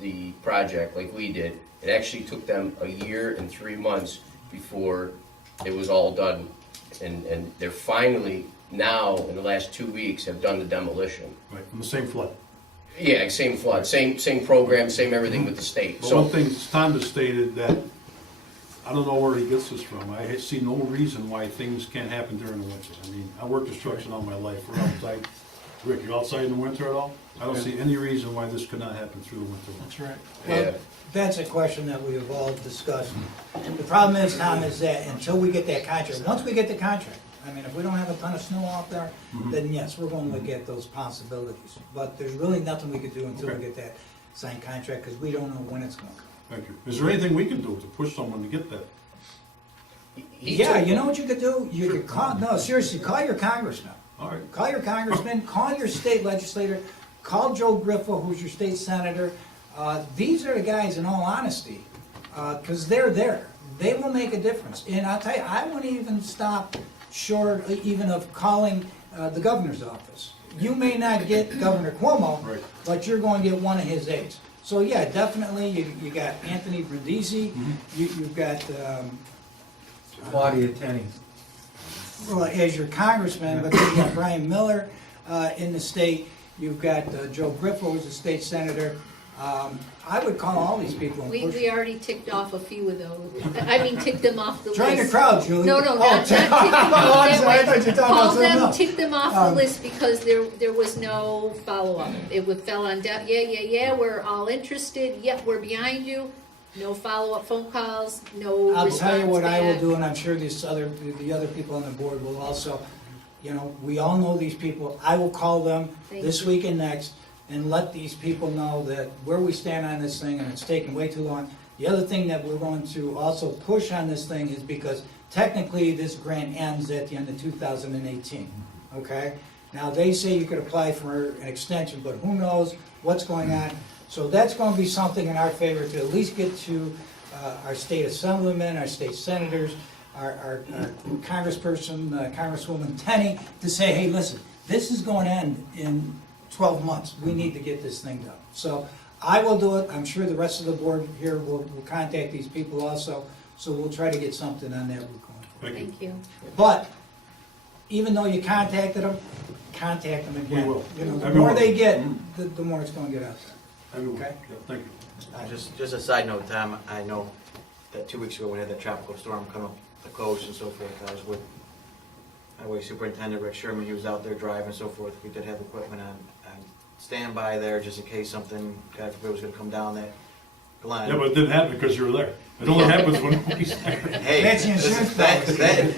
the project, like we did, it actually took them a year and 3 months before it was all done. And they're finally, now, in the last 2 weeks, have done the demolition. Right, from the same flood. Yeah, same flood, same program, same everything with the state. But So, one thing, Tom has stated that, I don't know where he gets this from, I see no reason why things can't happen during the winter. I mean, I worked construction all my life, we're outside. Rick, you outside in the winter at all? I don't see any reason why this could not happen through the winter. That's right. yeah, That's a question that we have all discussed. The problem is, Tom, is that until we get that contract, once we get the contract, I mean, if we don't have a ton of snow out there, then yes, we're going to look at those possibilities. But there's really nothing we could do until we Okay. get that signed contract, because we don't know when it's going to come. Thank you. Is there anything we can do to push someone to get that? Yeah, you know what you could do? You could call, no, seriously, call your congressman. All right, Call your congressman, call your state legislator, call Joe Griffo, who's your state senator. These are the guys, in all honesty, because they're there. They will make a difference. And I'll tell you, I wouldn't even stop short even of calling the governor's office. You may not get Governor Cuomo, Right. but you're going to get one of his aides. So yeah, definitely, you got Anthony Brindisi, you've got, Claudia Tenney. well, as your congressman, but then you got Brian Miller in the state, you've got Joe Griffo, who's a state senator. I would call all these people and We push. already ticked off a few of those. I mean, ticked them off the list. Join the crowd, Julie. No, Oh, not tick them off Oh, I'm that sorry, I way. thought you were talking about Call something them, else. tick them off the list, because there was no follow-up. It fell on deaf, yeah, we're all interested, yep, we're behind you. No follow-up phone calls, no I'll response tell you what I will back. do, and I'm sure the other people on the board will also, you know, we all know these people. I will call them Thank this you. week and next and let these people know that where we stand on this thing, and it's taking way too long. The other thing that we're going to also push on this thing is because technically this grant ends at the end of 2018, okay? Now, they say you could apply for an extension, but who knows what's going on? So that's going to be something in our favor to at least get to our state assemblymen, our state senators, our congressperson, Congresswoman Tenney, to say, hey, listen, this is going to end in 12 months. We need to get this thing done. So I will do it. I'm sure the rest of the board here will contact these people also. So we'll try to get something on that. Thank you. But even though you contacted them, contact them again. We will. You know, the Everyone. more they get, the more it's going to get out there. everyone, Okay. yeah, thank you. Just a side note, Tom, I know that 2 weeks ago we had that tropical storm come up the coast and so forth. I was with Highway Superintendent Rick Sherman, he was out there driving and so forth. We did have equipment on standby there just in case something, God forbid, was gonna come down that glen. Yeah, but it didn't happen because you were there. It only happens when nobody's there. Hey, That's the insurance that, policy. and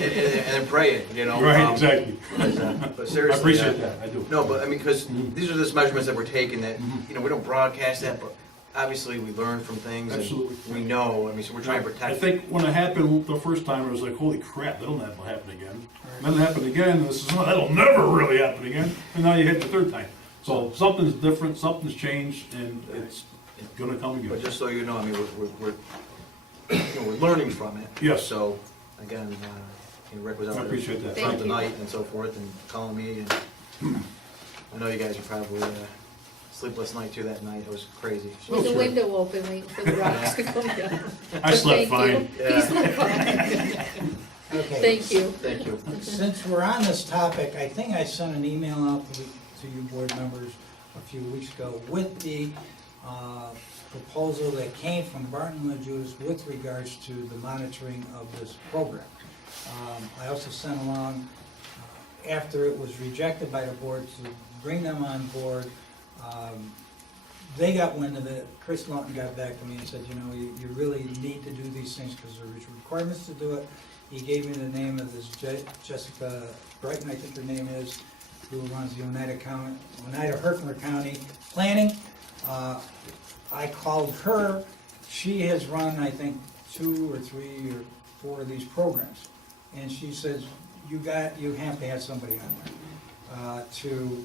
then pray it, you know? Right, exactly. But I seriously. appreciate that, I do. No, but I mean, because Mhm. these are just measurements that we're taking that, Mhm. you know, we don't broadcast that, but obviously we learn from things. and Absolutely. We know, I mean, so we're trying to protect. I think when it happened the first time, it was like, holy crap, that'll never happen again. Then it happened again, and this is, that'll never really happen again, and now you hit the third time. So something's different, something's changed, and it's gonna come But again. just so you know, I mean, we're, you know, we're learning from it. Yes. So, again, Rick was out I there appreciate that. Thank throughout the you. night and so forth, and calling me, and I know you guys are probably sleepless night too that night, it was crazy. With the window open, waiting for the rocks to come down. I slept Thank you. fine. He slept fine. Okay. Thank you. Thank you. Since we're on this topic, I think I sent an email out to you board members a few weeks ago with the proposal that came from Barton and LaJudas with regards to the monitoring of this program. I also sent along, after it was rejected by the board, to bring them on board. They got wind of it. Chris Lawton got back to me and said, you know, you really need to do these things because there's requirements to do it. He gave me the name of this Jessica Brighton, I think her name is, who runs the Oneida Herkimer County Planning. I called her. She has run, I think, 2 or 3 or 4 of these programs. And she says, you have to have somebody on there to,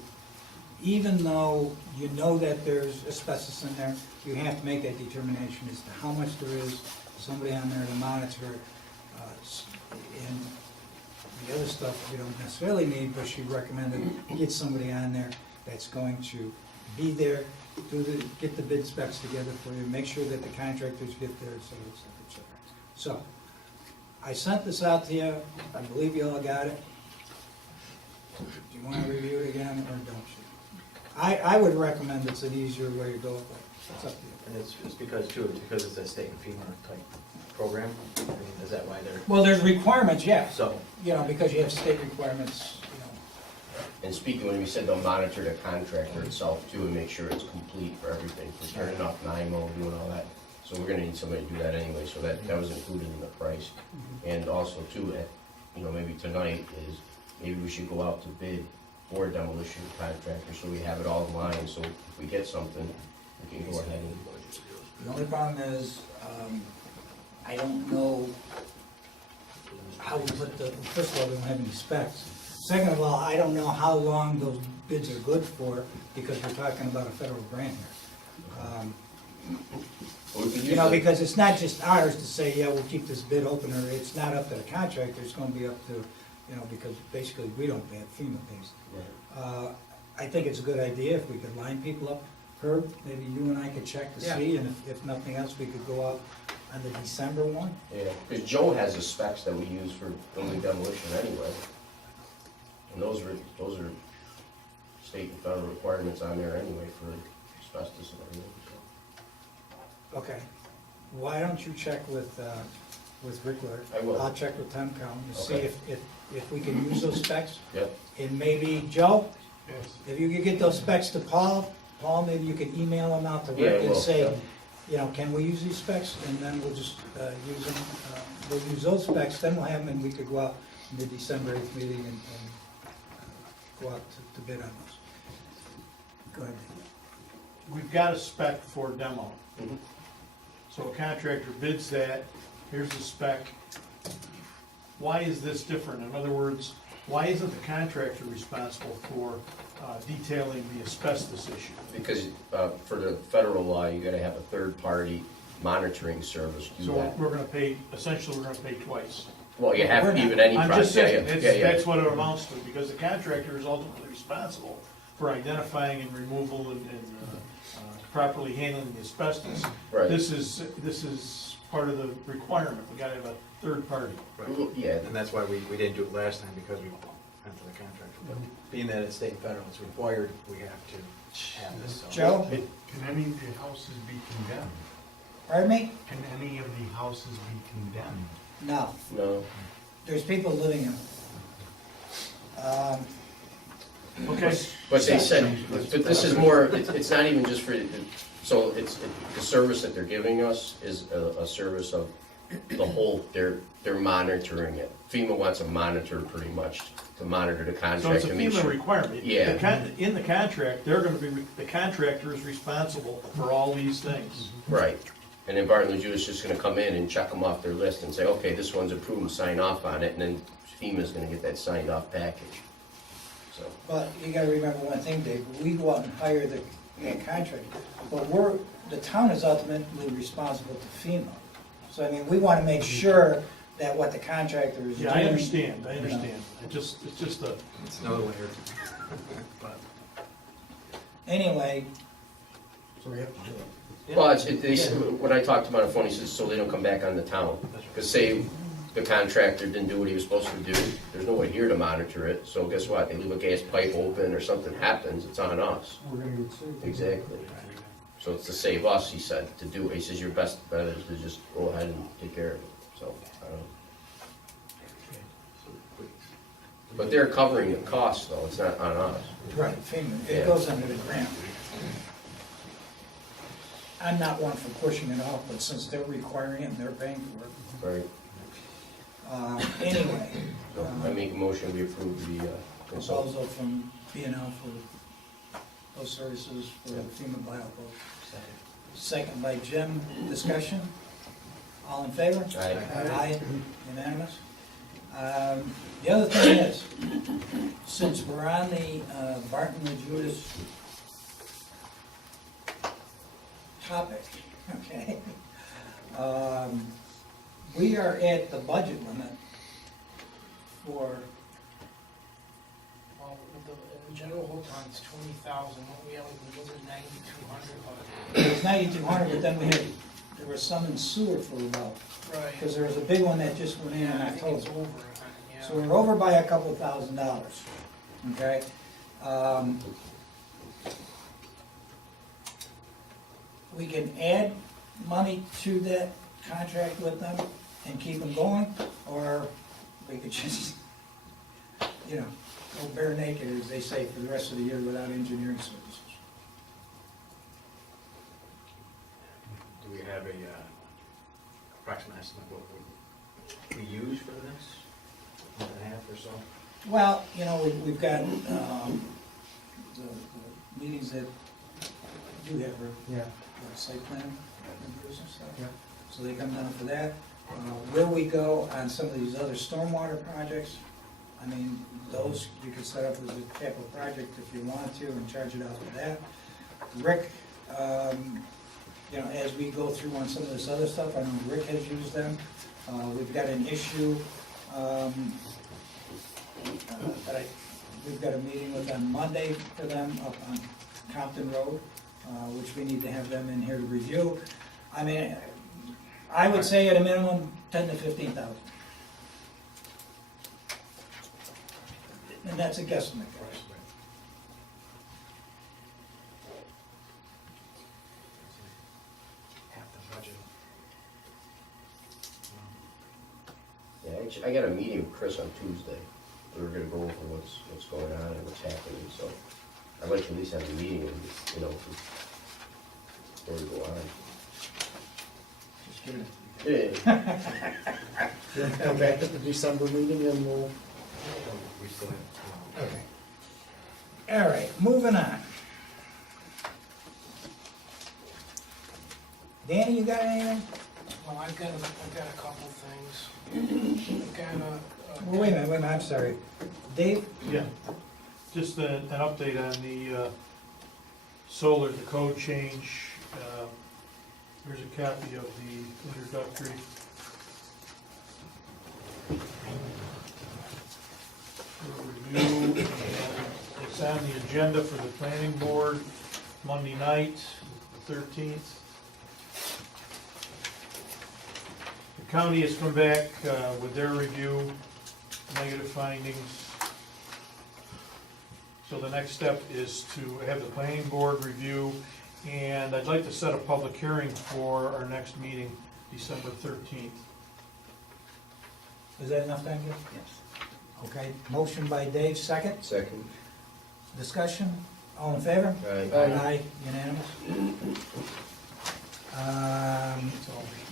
even though you know that there's asbestos in there, you have to make that determination as to how much there is, somebody on there to monitor it. And the other stuff we don't necessarily need, but she recommended get somebody on there that's going to be there, get the bid specs together for you, make sure that the contractors get there, et cetera, et cetera, et cetera. So, I sent this out to you. I believe you all got it. Do you want to review it again, or don't you? I would recommend it's an easier way to go, but it's up to you. And it's because too, it's because it's a state and FEMA type program, I mean, is that why they're, Well, there's requirements, yeah. so, You know, because you have state requirements, you know. And speaking, when we said they'll monitor the contractor itself too and make sure it's complete for everything, for turning off NIMO, doing all that. So we're gonna need somebody to do that anyway, so that was included in the price. And also too, you know, maybe tonight is, maybe we should go out to bid for a demolition contractor, so we have it all in line, so if we get something, we can go ahead and. The only problem is, I don't know how we put first of all, we don't have any specs. Second of all, I don't know how long those bids are good for, because we're talking about a federal grant here. You know, because it's not just ours to say, yeah, we'll keep this bid open, or it's not up to the contractor, it's gonna be up to, you know, because basically we don't pay it, FEMA pays. I think it's a good idea if we could line people up. Herb, maybe you and I could check to see, and if nothing else, we could go out on the December one. Yeah, because Joe has the specs that we use for building demolition anyway. And those are state and federal requirements on there anyway for asbestos and everything, so. Okay. Why don't you check with Rickler? I will. I'll check with Temcom to see Okay. if we can use those specs. Yep. And maybe, Joe, if you could get those specs to Paul, maybe you could email them out to Yeah, I Rick and will, say, yeah. you know, can we use these specs? And then we'll just use them, we'll use those specs, then we'll have them, and we could go out in the December 8th meeting and go out to bid on those. Go ahead. We've got a spec for demo. Mhm. So a contractor bids that, here's the spec. Why is this different? In other words, why isn't the contractor responsible for detailing the asbestos issue? Because for the federal law, you gotta have a third-party monitoring service do So that. we're gonna pay, essentially, we're gonna pay twice. Well, you have to, even any I'm project. just saying, yeah, yeah. that's what it amounts to, because the contractor is ultimately responsible for identifying and removal and properly handling the asbestos. Right. This is part of the requirement, we gotta have a third party. Yeah, and that's why we didn't do it last time, because we went to the contractor. But being that it's state and federal, it's required, we have to have this, so. Joe? Can any of the houses be condemned? Pardon me? Can any of the houses be condemned? No, no. there's people living in them. Okay, But they said, but this is more, it's not even just for, so it's, the service that they're giving us is a service of the whole, they're monitoring it. FEMA wants a monitor pretty much, to monitor the contract. so it's a to make FEMA sure- requirement. Yeah. In the contract, they're gonna be, the contractor is responsible for all these things. Right. And then Barton and Jew's just gonna come in and check them off their list and say, okay, this one's approved and sign off on it, and then FEMA's gonna get that signed off package. So, But you gotta remember one thing, Dave, we go out and hire the contractor, but the town is ultimately responsible to FEMA. So, I mean, we wanna make sure that what the contractor is doing. Yeah, I understand, you know. it's just a, It's another layer. Anyway, So we have to do it. Well, when I talked to him on the phone, he says, so they don't come back on the town. Because say the contractor didn't do what he was supposed to do, there's no one here to monitor it, so guess what? They leave a gas pipe open or something happens, it's on us. We're gonna get sued. Exactly. So it's to save us, he said, to do it. He says your best bet is to just go ahead and take care of it, so, I don't know. But they're covering the cost though, it's not on us. right, FEMA, Yeah. it goes under the grant. I'm not one for pushing it off, but since they're requiring it and they're paying for it. Right. Anyway, So I make a motion, we approve the consultant. proposal from B&L for those services for FEMA biocode. Second by Jim, discussion? All in favor? Aye. Aye, unanimous. The other thing is, since we're on the Barton and Judas topic, okay? We are at the budget limit for, Well, in general hold time, it's 20,000, what we have, was it 9,200? it was 9,200, but then there was some in sewer for about, Right. because there was a big one that just went in Yeah, I and I think it's told. over, yeah. So we're over by a couple $1,000s, okay? We can add money to that contract with them and keep them going, or we could just, go bare naked, as they say, for the rest of the year without engineering services. Do we have a approximate estimate what we use for the next month and a half or so? Well, we've got the meetings that do have Yeah. site plan reviews and stuff. Yeah. So they come down for that. Where we go on some of these other stormwater projects, I mean, those you could set up as a capital project if you wanted to and charge it out for that. Rick, as we go through on some of this other stuff, I know Rick has used them. We've got an issue, we've got a meeting with them Monday for them up on Compton Road, which we need to have them in here to review. I mean, I would say at a minimum, 10 to 15,000. And that's a guesstimate, guys. Half the budget. Yeah, actually, I got a meeting with Chris on Tuesday. We were gonna go over what's going on and what's happening, so I'd like to at least have a meeting and, before we go on. Just kidding. Yeah. Come back at the December meeting and we'll, We still have. Okay. All right, moving on. Danny, you got anything? Well, I've got a couple things. I've got Well, wait a minute, I'm sorry. Dave? Yeah, just an update on the solar, the code change. Here's a copy of the introductory. Review, and it's on the agenda for the planning board Monday night, the 13th. The county has come back with their review, negative findings. So the next step is to have the planning board review, and I'd like to set a public hearing for our next meeting, December 13th. Is that enough time, Jeff? Yes. Okay, motion by Dave, second. Second. Discussion, all in favor? Aye. Aye, unanimous.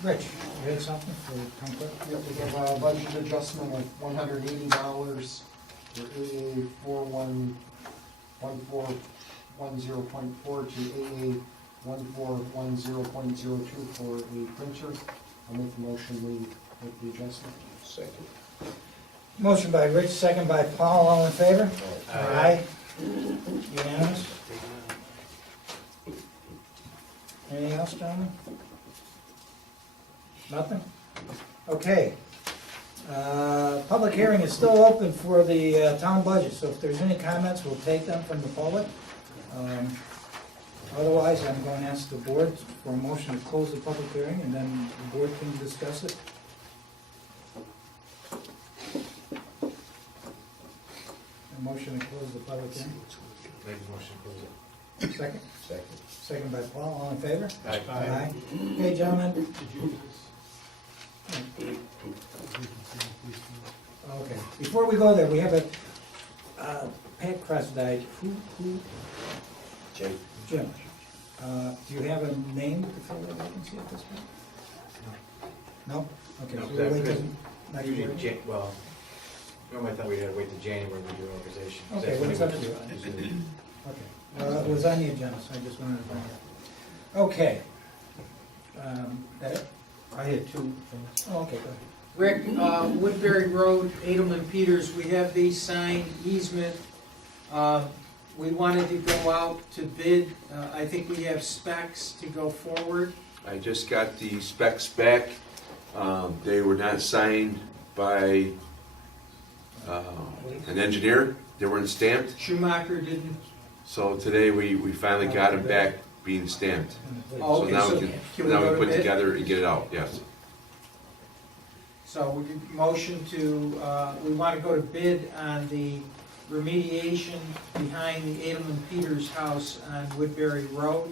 Rich, you had something for town clerk? we have to give a budget adjustment of $180 for AA 411410.4 to AA 1410.02 for a printer. I'll make the motion, we make the adjustment. Second. Motion by Rich, second by Paul, all in favor? Aye. Unanimous? Anything else, gentlemen? Nothing? Okay. Public hearing is still open for the town budget, so if there's any comments, we'll take them from the public. Otherwise, I'm going to ask the board for a motion to close the public hearing, and then the board can discuss it. A motion to close the public hearing. Make a motion to close it. Second? Second. Second by Paul, all in favor? Aye. Okay, gentlemen. Okay, before we go there, we have a, Pat Cross died, who? Jim? Jim. Do you have a name to fill that vacancy at this point? No? Okay, so we'll wait till next Usually, week. well, normally I thought we had to wait till January to do organization. Okay, well, it's up to you. Okay, well, it was on the agenda, so I just wanted to bring it up. Okay. That it? I had 2 things. Oh, okay, go ahead. Rick, Woodbury Road, Edelman Peters, we have these signed easement. We wanted to go out to bid. I think we have specs to go forward. I just got the specs back. They were not signed by an engineer. They weren't stamped. Schumacher didn't. So today we finally got them back being stamped. Oh, So okay, now so we can can, we now go we to put bid? together and get it out, yes. So we could motion to, we want to go to bid on the remediation behind the Edelman Peters house on Woodbury Road,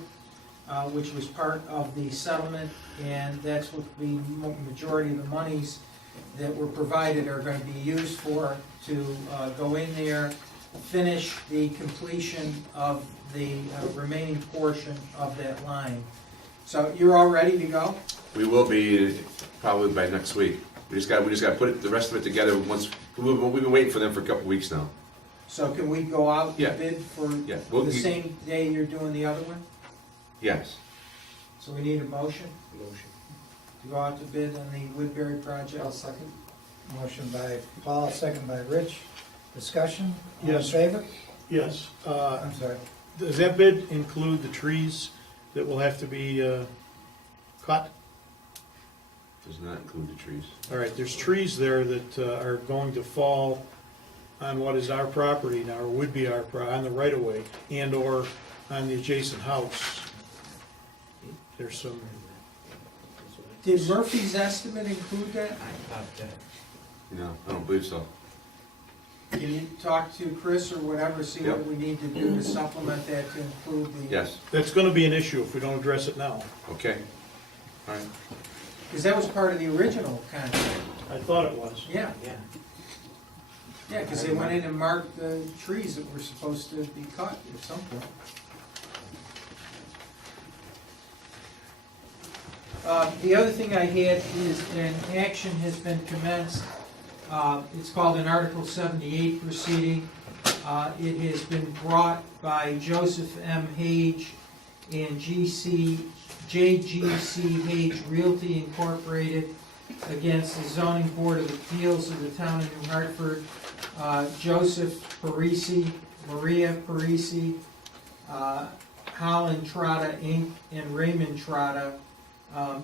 which was part of the settlement, and that's what the majority of the monies that were provided are going to be used for, to go in there, finish the completion of the remaining portion of that line. So you're all ready to go? We will be probably by next week. We just got to put the rest of it together once, we've been waiting for them for a couple weeks now. So can we go out Yeah. and bid for Yeah. the same day you're doing the other one? Yes. So we need a motion Motion. to go out to bid on the Woodbury project? I'll second. Motion by Paul, second by Rich. Discussion? All in Yes. favor? Yes. I'm sorry. Does that bid include the trees that will have to be cut? Does not include the trees. All right, there's trees there that are going to fall on what is our property now, or would be our, on the right-of-way, and/or on the adjacent house. There's some, Did Murphy's estimate include that? No, I don't believe so. Can you talk to Chris or whatever, see what Yep. we need to do to supplement that to include the? Yes, that's gonna be an issue if we don't address it now. okay. All right. Because that was part of the original contract. I thought it was. Yeah. Yeah. Yeah, because they went in and marked the trees that were supposed to be cut at some point. The other thing I had is an action has been commenced. It's called an Article 78 proceeding. It has been brought by Joseph M. Hage and JGC Hage Realty Incorporated against the Zoning Board of Appeals of the town of New Hartford. Joseph Parisi, Maria Parisi, Holland Trotta Inc., and Raymond Trotta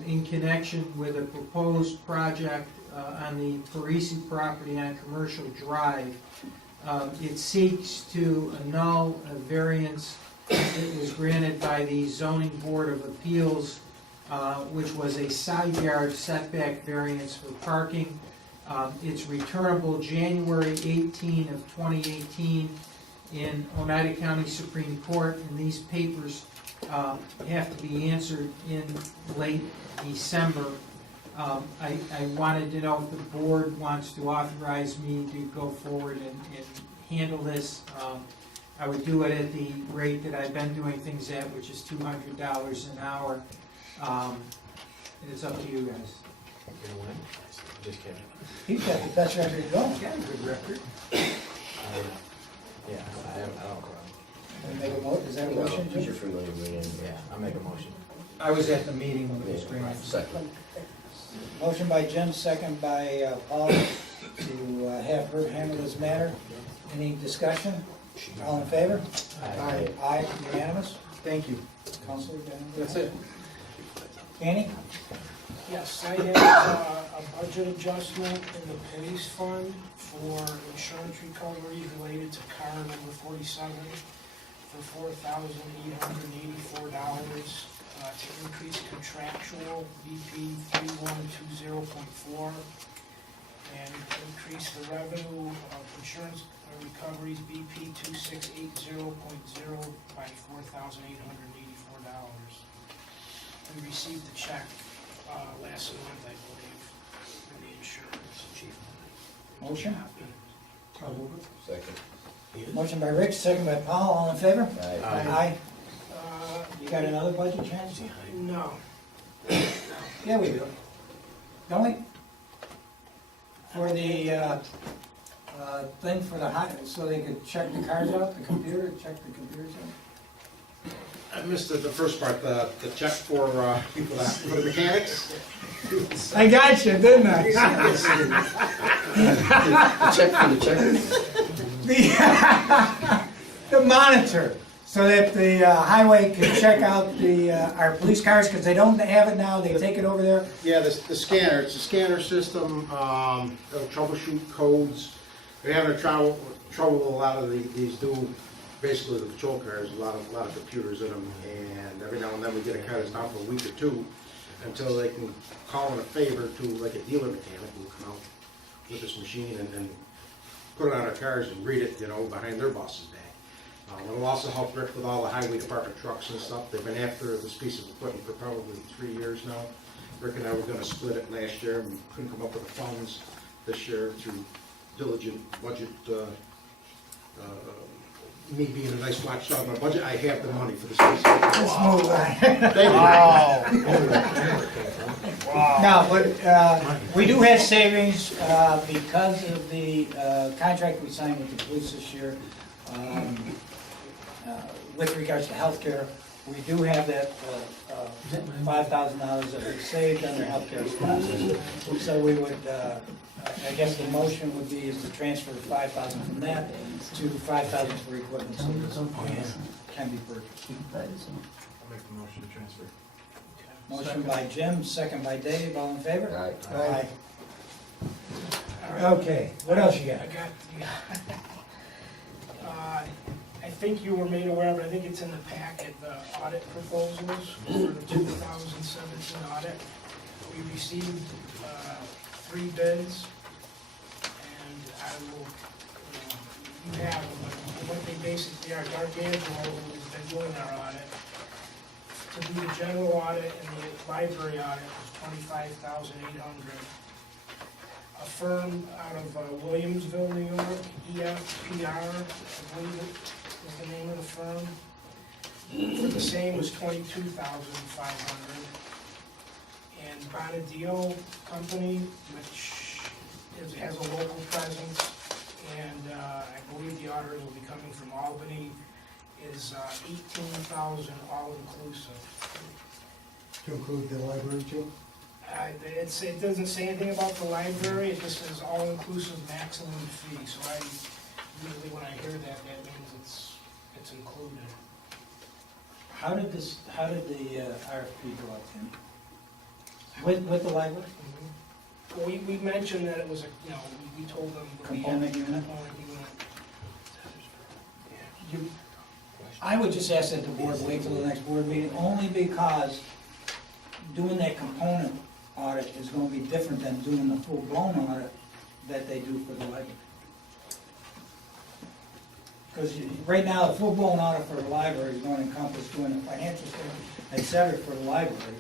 in connection with a proposed project on the Parisi property on Commercial Drive. It seeks to annul a variance that was granted by the Zoning Board of Appeals, which was a side yard setback variance for parking. It's returnable January 18 of 2018 in Oneida County Supreme Court, and these papers have to be answered in late December. I wanted to know if the board wants to authorize me to go forward and handle this. I would do it at the rate that I've been doing things at, which is $200 an hour. And it's up to you guys. You're gonna win? Just kidding. He's got the best record going. Got a good record. Yeah, I don't have a problem. Can we make a is that a motion, Because Jim? you're familiar with it. Yeah, I'll make a motion. I was at the meeting when it was granted. Second. Motion by Jim, second by Paul, to have her handle this matter. Any discussion? All in favor? Aye. Aye, unanimous? Thank you. Counselor, That's it. Annie? Yes, I have a budget adjustment in the police fund for insurance recovery related to car number 47 for $4,884 to increase contractual BP 3120.4 and increase the revenue of insurance recoveries BP 2680.0 by $4,884. We received the check last month, I believe, from the insurance chief. Motion? Second. Motion by Rich, second by Paul, all in favor? Aye. Aye. You got another budget change? No. Yeah, we do. Don't we? For the, thing for the high, so they could check the cars out, the computer, check the computers out? I missed the first part, the check for people that, for the mechanics. I got you, didn't I? The check for the check? The monitor, so that the highway can check out the, our police cars, because they don't have it now, they take it over there. Yeah, the scanner, it's a scanner system, it'll troubleshoot codes. They're having trouble with a lot of these new, basically the patrol cars, a lot of computers in them, and every now and then we get a car that's down for a week or two until they can call in a favor to like a dealer mechanic who will come out with this machine and put it on our cars and read it, behind their boss's back. It'll also help Rick with all the highway department trucks and stuff. They've been after this piece of equipment for probably 3 years now. Rick and I were gonna split it last year and couldn't come up with the funds this year through diligent budget, me being a nice watchdog on my budget, I have the money for this piece of equipment. Let's move on. Thank you. No, but we do have savings because of the contract we signed with the police this year. With regards to healthcare, we do have that $5,000 that we saved under healthcare expenses. So we would, I guess the motion would be is to transfer $5,000 from that to $5,000 for equipment so that can be purchased. I'll make the motion to transfer. Motion by Jim, second by Dave, all in favor? Aye. Aye. Okay, what else you got? I think you were made aware of it, I think it's in the packet, the audit proposals for the 2017 audit. We received 3 bids, and I will, you have what they basically are. Dark Angelo, who's been doing our audit, to do the general audit and the library audit was $25,800. A firm out of Williamsville, New York, EFPR, I believe it is the name of the firm. For the same was $22,500. And Bonadeo Company, which has a local presence, and I believe the auditors will be coming from Albany, is $18,000 all inclusive. To include the library too? It doesn't say anything about the library, it just says all-inclusive maximum fee, so usually when I hear that, that means it's included. How did the RFP go out, Tim? With the library? Well, we mentioned that it was we told them. Component unit? Component unit. I would just ask that the board wait till the next board meeting, only because doing that component audit is gonna be different than doing the full-blown audit that they do for the library. Because right now, the full-blown audit for the library is going to encompass doing a financial statement, et cetera, for the library.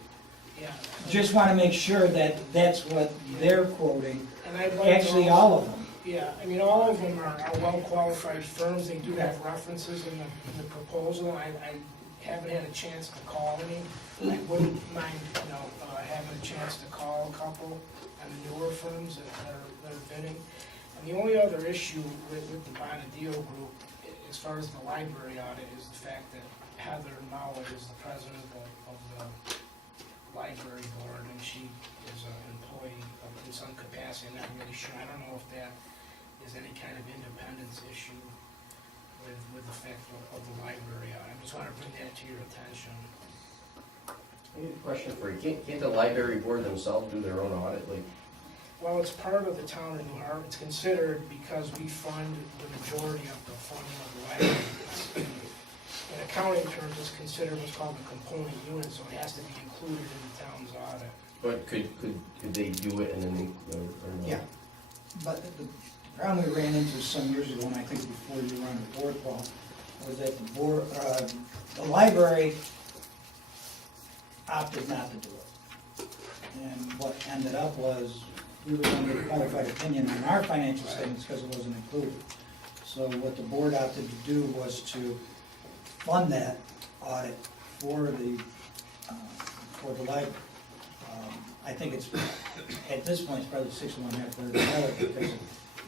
Yeah. Just want to make sure that that's what they're quoting, And I'd like actually to all of them. Yeah, I mean, all of them are well-qualified firms, they do have references in the proposal. I haven't had a chance to call any. I wouldn't mind, having a chance to call a couple of the newer firms that are bidding. And the only other issue with the Bonadeo group, as far as the library audit, is the fact that Heather Mallett is the president of the library board, and she is an employee in some capacity. I'm not really sure. I don't know if that is any kind of independence issue with the fact of the library audit. I just want to bring that to your attention. I have a question for you. Can't the library board themselves do their own audit? Like, Well, it's part of the town of New Hartford. It's considered because we fund the majority of the funding of the library. In accounting terms, it's considered what's called a component unit, so it has to be included in the town's audit. but could they do it and then they, or no? Yeah, but the problem we ran into some years ago, and I think before you were on the board, Paul, was that the board, the library opted not to do it. And what ended up was, we were going to get a qualified opinion on our financial statements because it wasn't included. So what the board opted to do was to fund that audit for the library. I think it's, at this point, it's probably 6 1/2 $1 because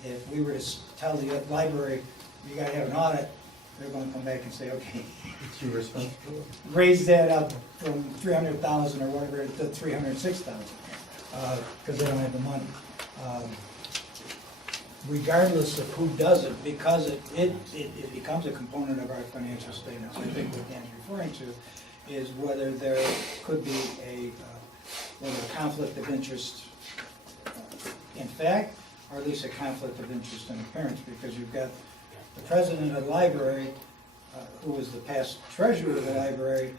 if we were to tell the library, you gotta have an audit, they're gonna come back and say, okay, It's your responsibility. raise that up from 300,000 or whatever to 306,000, because they don't have the money. Regardless of who does it, because it becomes a component of our financial statements. I think what Dan's referring to is whether there could be whether a conflict of interest in fact, or at least a conflict of interest in appearance, because you've got the president of the library, who was the past treasurer of the library,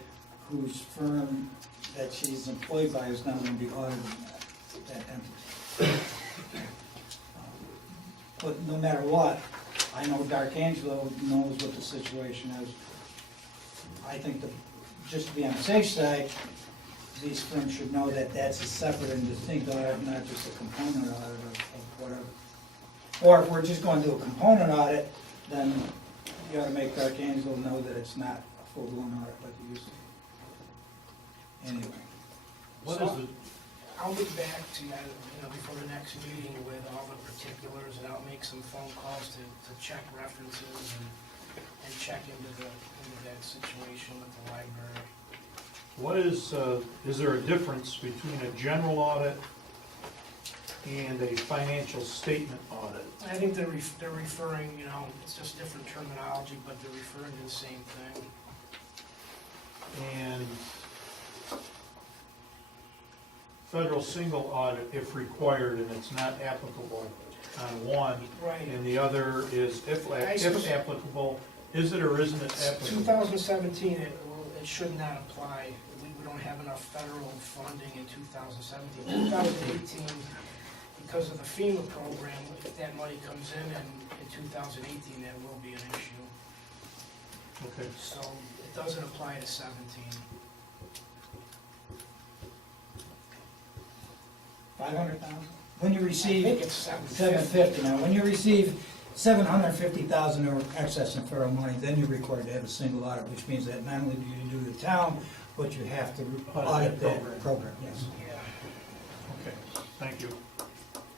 whose firm that she's employed by is now going to be auditing that entity. But no matter what, I know D'Arcangelo knows what the situation is. I think that, just to be on the safe side, these firms should know that that's a separate and distinct audit, not just a component audit of whatever. Or if we're just going to do a component audit, then you ought to make D'Arcangelo know that it's not a full-blown audit like it used to be. Anyway. What So, is it? I'll be back to you, before the next meeting with all the particulars, and I'll make some phone calls to check references and check into that situation with the library. What is there a difference between a general audit and a financial statement audit? I think they're referring, it's just different terminology, but they're referring to the same thing. And federal single audit, if required, and it's not applicable on one, Right. and the other is if applicable, is it or isn't it applicable? 2017, it should not apply. We don't have enough federal funding in 2017. 2018, because of the FEMA program, if that money comes in 2018, that will be an issue. Okay. So it doesn't apply to 17. 500,000? When you I receive think it's 750. 750 now, when you receive 750,000 or excess in federal money, then you're required to have a single audit, which means that not only do you do the town, but you have to audit that program, yes. Okay, thank you.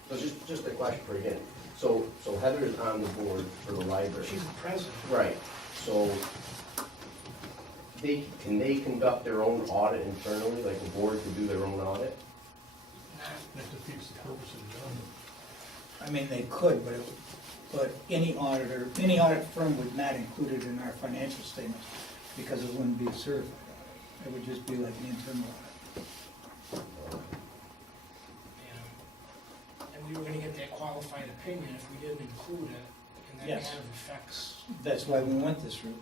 So just a question for you again. So Heather's on the board for the library. She's the president. Right, so can they conduct their own audit internally, like the board could do their own audit? That defeats the purpose of the job. I mean, they could, but any auditor, any audit firm would not include it in our financial statements because it wouldn't be a certified audit. It would just be like an internal audit. Yeah. And we were gonna get that qualified opinion if we didn't include it, and that Yes. kind of affects, That's why we went this route.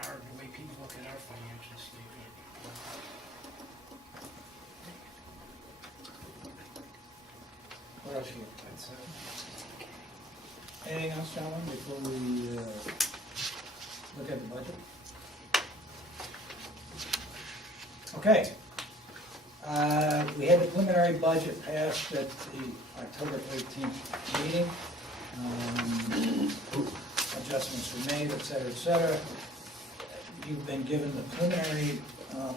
the way people look at our financial statement. What else you got? That's it. Anything else, gentlemen, before we look at the budget? Okay. We had the preliminary budget passed at the October 18th meeting. Adjustments were made, et cetera, et cetera. You've been given the preliminary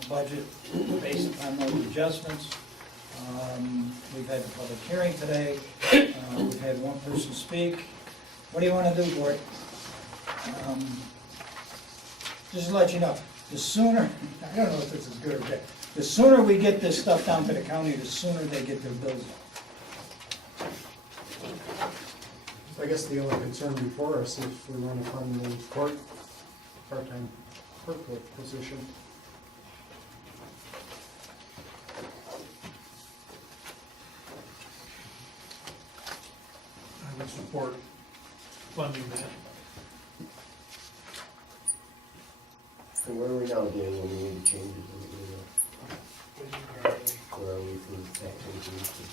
budget based upon those adjustments. We've had the public hearing today. We've had one person speak. What do you want to do, board? Just to let you know, the sooner, I don't know if this is good or bad, the sooner we get this stuff down to the county, the sooner they get their bills out. I guess the only concern before us, if we want to fund the part-time clerk position. support funding that. And where are we now, Dan, when we need to change it? Where are we for tax increases?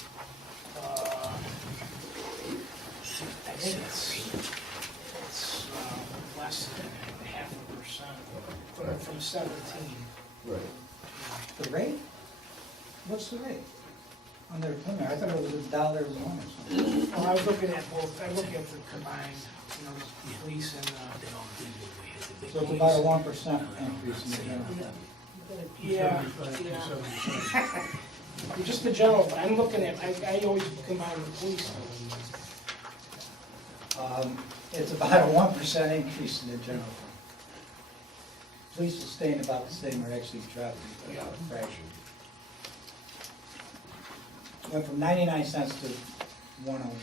I think it's less than 0.5% from 17. Right. The rate? What's the rate? On their preliminary, I thought it was $1 one or something. Well, I was looking at both, I look at the combined, police and, So it's about a 1% increase in the general fund. yeah. Just the general, I'm looking at, I always combine the police. It's about a 1% increase in the general fund. Police is staying about the same, or actually dropping a fraction. Went from 99 cents to 101.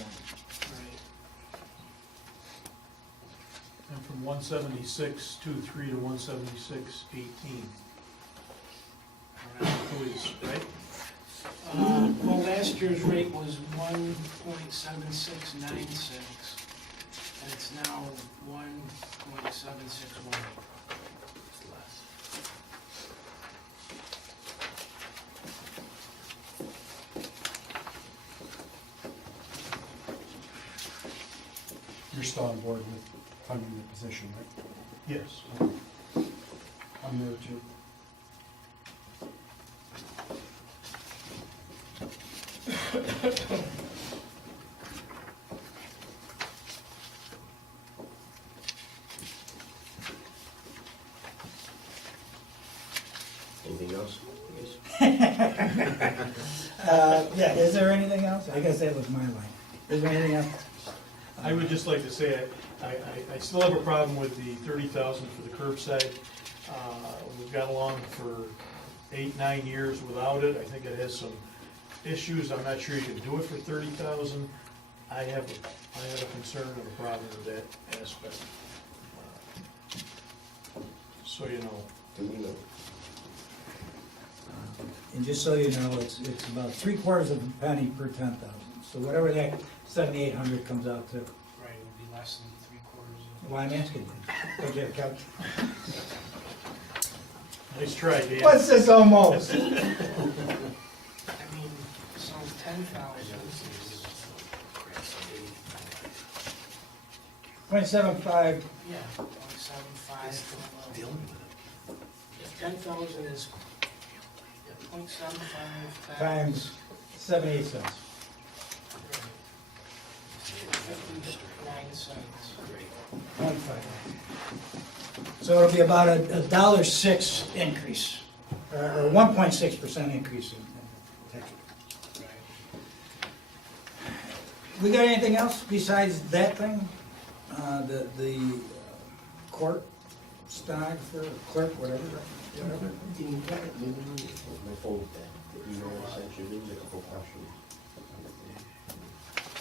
And from 176.23 to 176.18. Police, right? Well, last year's rate was 1.7696, and it's now 1.761. You're still on board with funding the position, right? Yes. I'm there too. Anything else? Yeah, is there anything else? I guess that was my line. Is there anything else? I would just like to say, I still have a problem with the 30,000 for the curbside. We've got along for 8-9 years without it. I think it has some issues. I'm not sure you can do it for 30,000. I have a concern and a problem with that aspect. So you know. And just so you know, it's about 3/4 of a penny per 10,000. So whatever that 7,800 comes out to. Right, it would be less than 3/4 of. Why I'm asking you. Don't you have a calc- Nice try, Dan. What's this almost? I mean, so 10,000. 0.75. Yeah, 0.75. Dealing with it. If 10,000 is 0.75 times 78 cents. 59 cents. 0.5. So it'll be about a $1.06 increase, or 1.6% increase in tax rate. We got anything else besides that thing? The court stenographer, clerk, whatever. My phone with that. The email I sent you, there was a couple questions.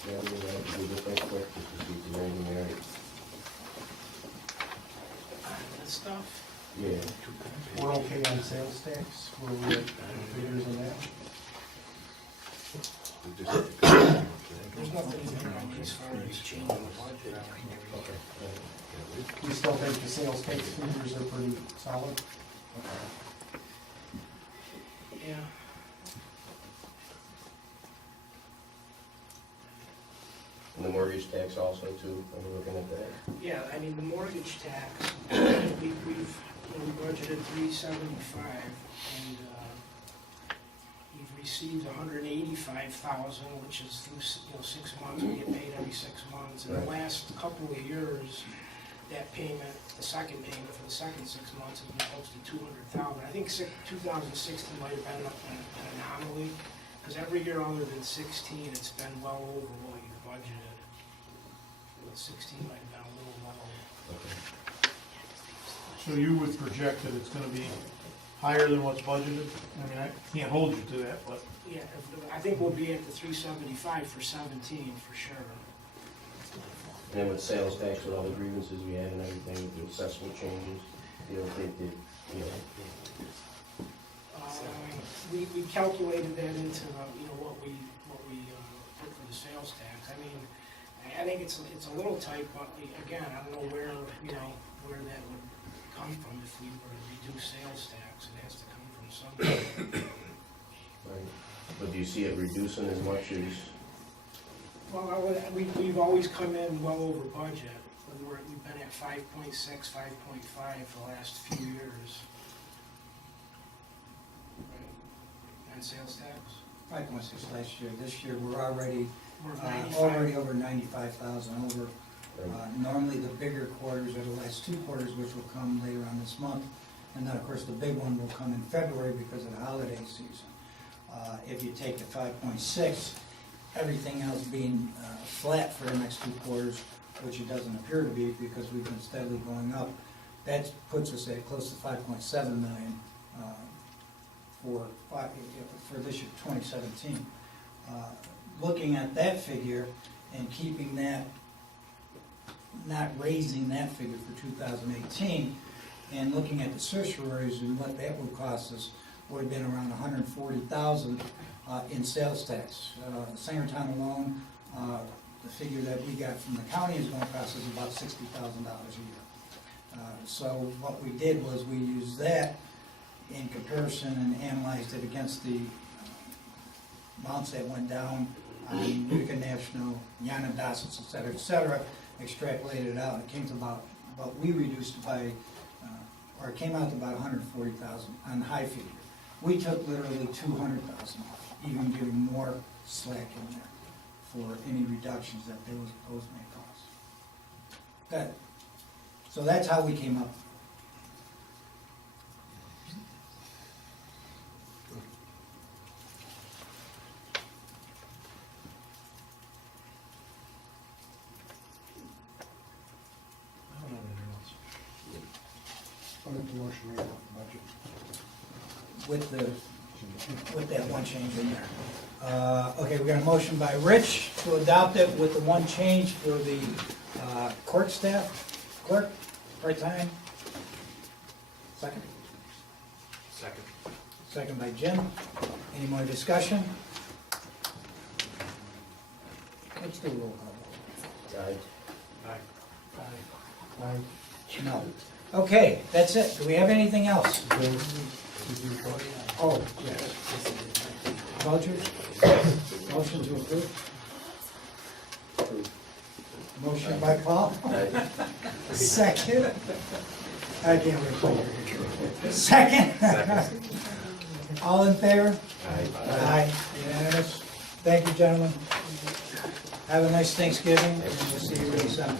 Yeah, we'll get that quick, just to see if there's anything there. That stuff. Yeah. We're okay on sales tax, where we're at figures on that? There's nothing in there as far as changing the budget. We still think the sales tax figures are pretty solid? Yeah. And the mortgage tax also too, are we looking at that? Yeah, I mean, the mortgage tax, we've budgeted 375, and we've received 185,000, which is through 6 months. We get paid every 6 months. In the last couple of years, that payment, the second payment for the second 6 months, has been close to 200,000. I think 2016 might have been an anomaly, because every year other than 16, it's been well over what you budgeted. 16 might have been a little low. So you would project that it's gonna be higher than what's budgeted? I mean, I can't hold you to that, but. Yeah, I think we'll be at the 375 for 17, for sure. And then with sales tax, with all the grievances we had and everything, with the assessment changes, you don't think that, We calculated that into, what we put for the sales tax. I mean, I think it's a little tight, but again, I don't know where, where that would come from if we were to reduce sales tax. It has to come from somewhere. Right. But do you see it reducing as much as? Well, we've always come in well over budget. We've been at 5.6, 5.5 for the last few years. Right. And sales tax? 5.6 last year. This year, we're already We're 95. already over 95,000 over. Normally, the bigger quarters are the last 2 quarters, which will come later on this month. And then, of course, the big one will come in February because of the holiday season. If you take the 5.6, everything else being flat for the next 2 quarters, which it doesn't appear to be because we've been steadily going up, that puts us at close to 5.7 million for this year, 2017. Looking at that figure and keeping that, not raising that figure for 2018, and looking at the certiorieries and what that would cost us, would have been around 140,000 in sales tax. Sangertown alone, the figure that we got from the county is going to cost us about $60,000 a year. So what we did was we used that in comparison and analyzed it against the amounts that went down on Utica National, Yanadassus, et cetera, extrapolated it out. It came to about we reduced by, or it came out to about 140,000 on the high figure. We took literally 200,000 off, even giving more slack in there for any reductions that those may cause. Good. So that's how we came up. I'll make the motion right off the budget. With that one change in there. Okay, we got a motion by Rich to adopt it with the one change for the court staff, clerk, part-time. Second? Second. Second by Jim. Any more discussion? Let's do a roll call. Aye. Aye. No. Okay, that's it. Do we have anything else? Oh, yes. Vouchers? Motion to approve? Motion by Paul? Second? I can't wait. Second? All in favor? Aye. Unanimous. Thank you, gentlemen. Have a nice Thanksgiving, and we'll see you really soon.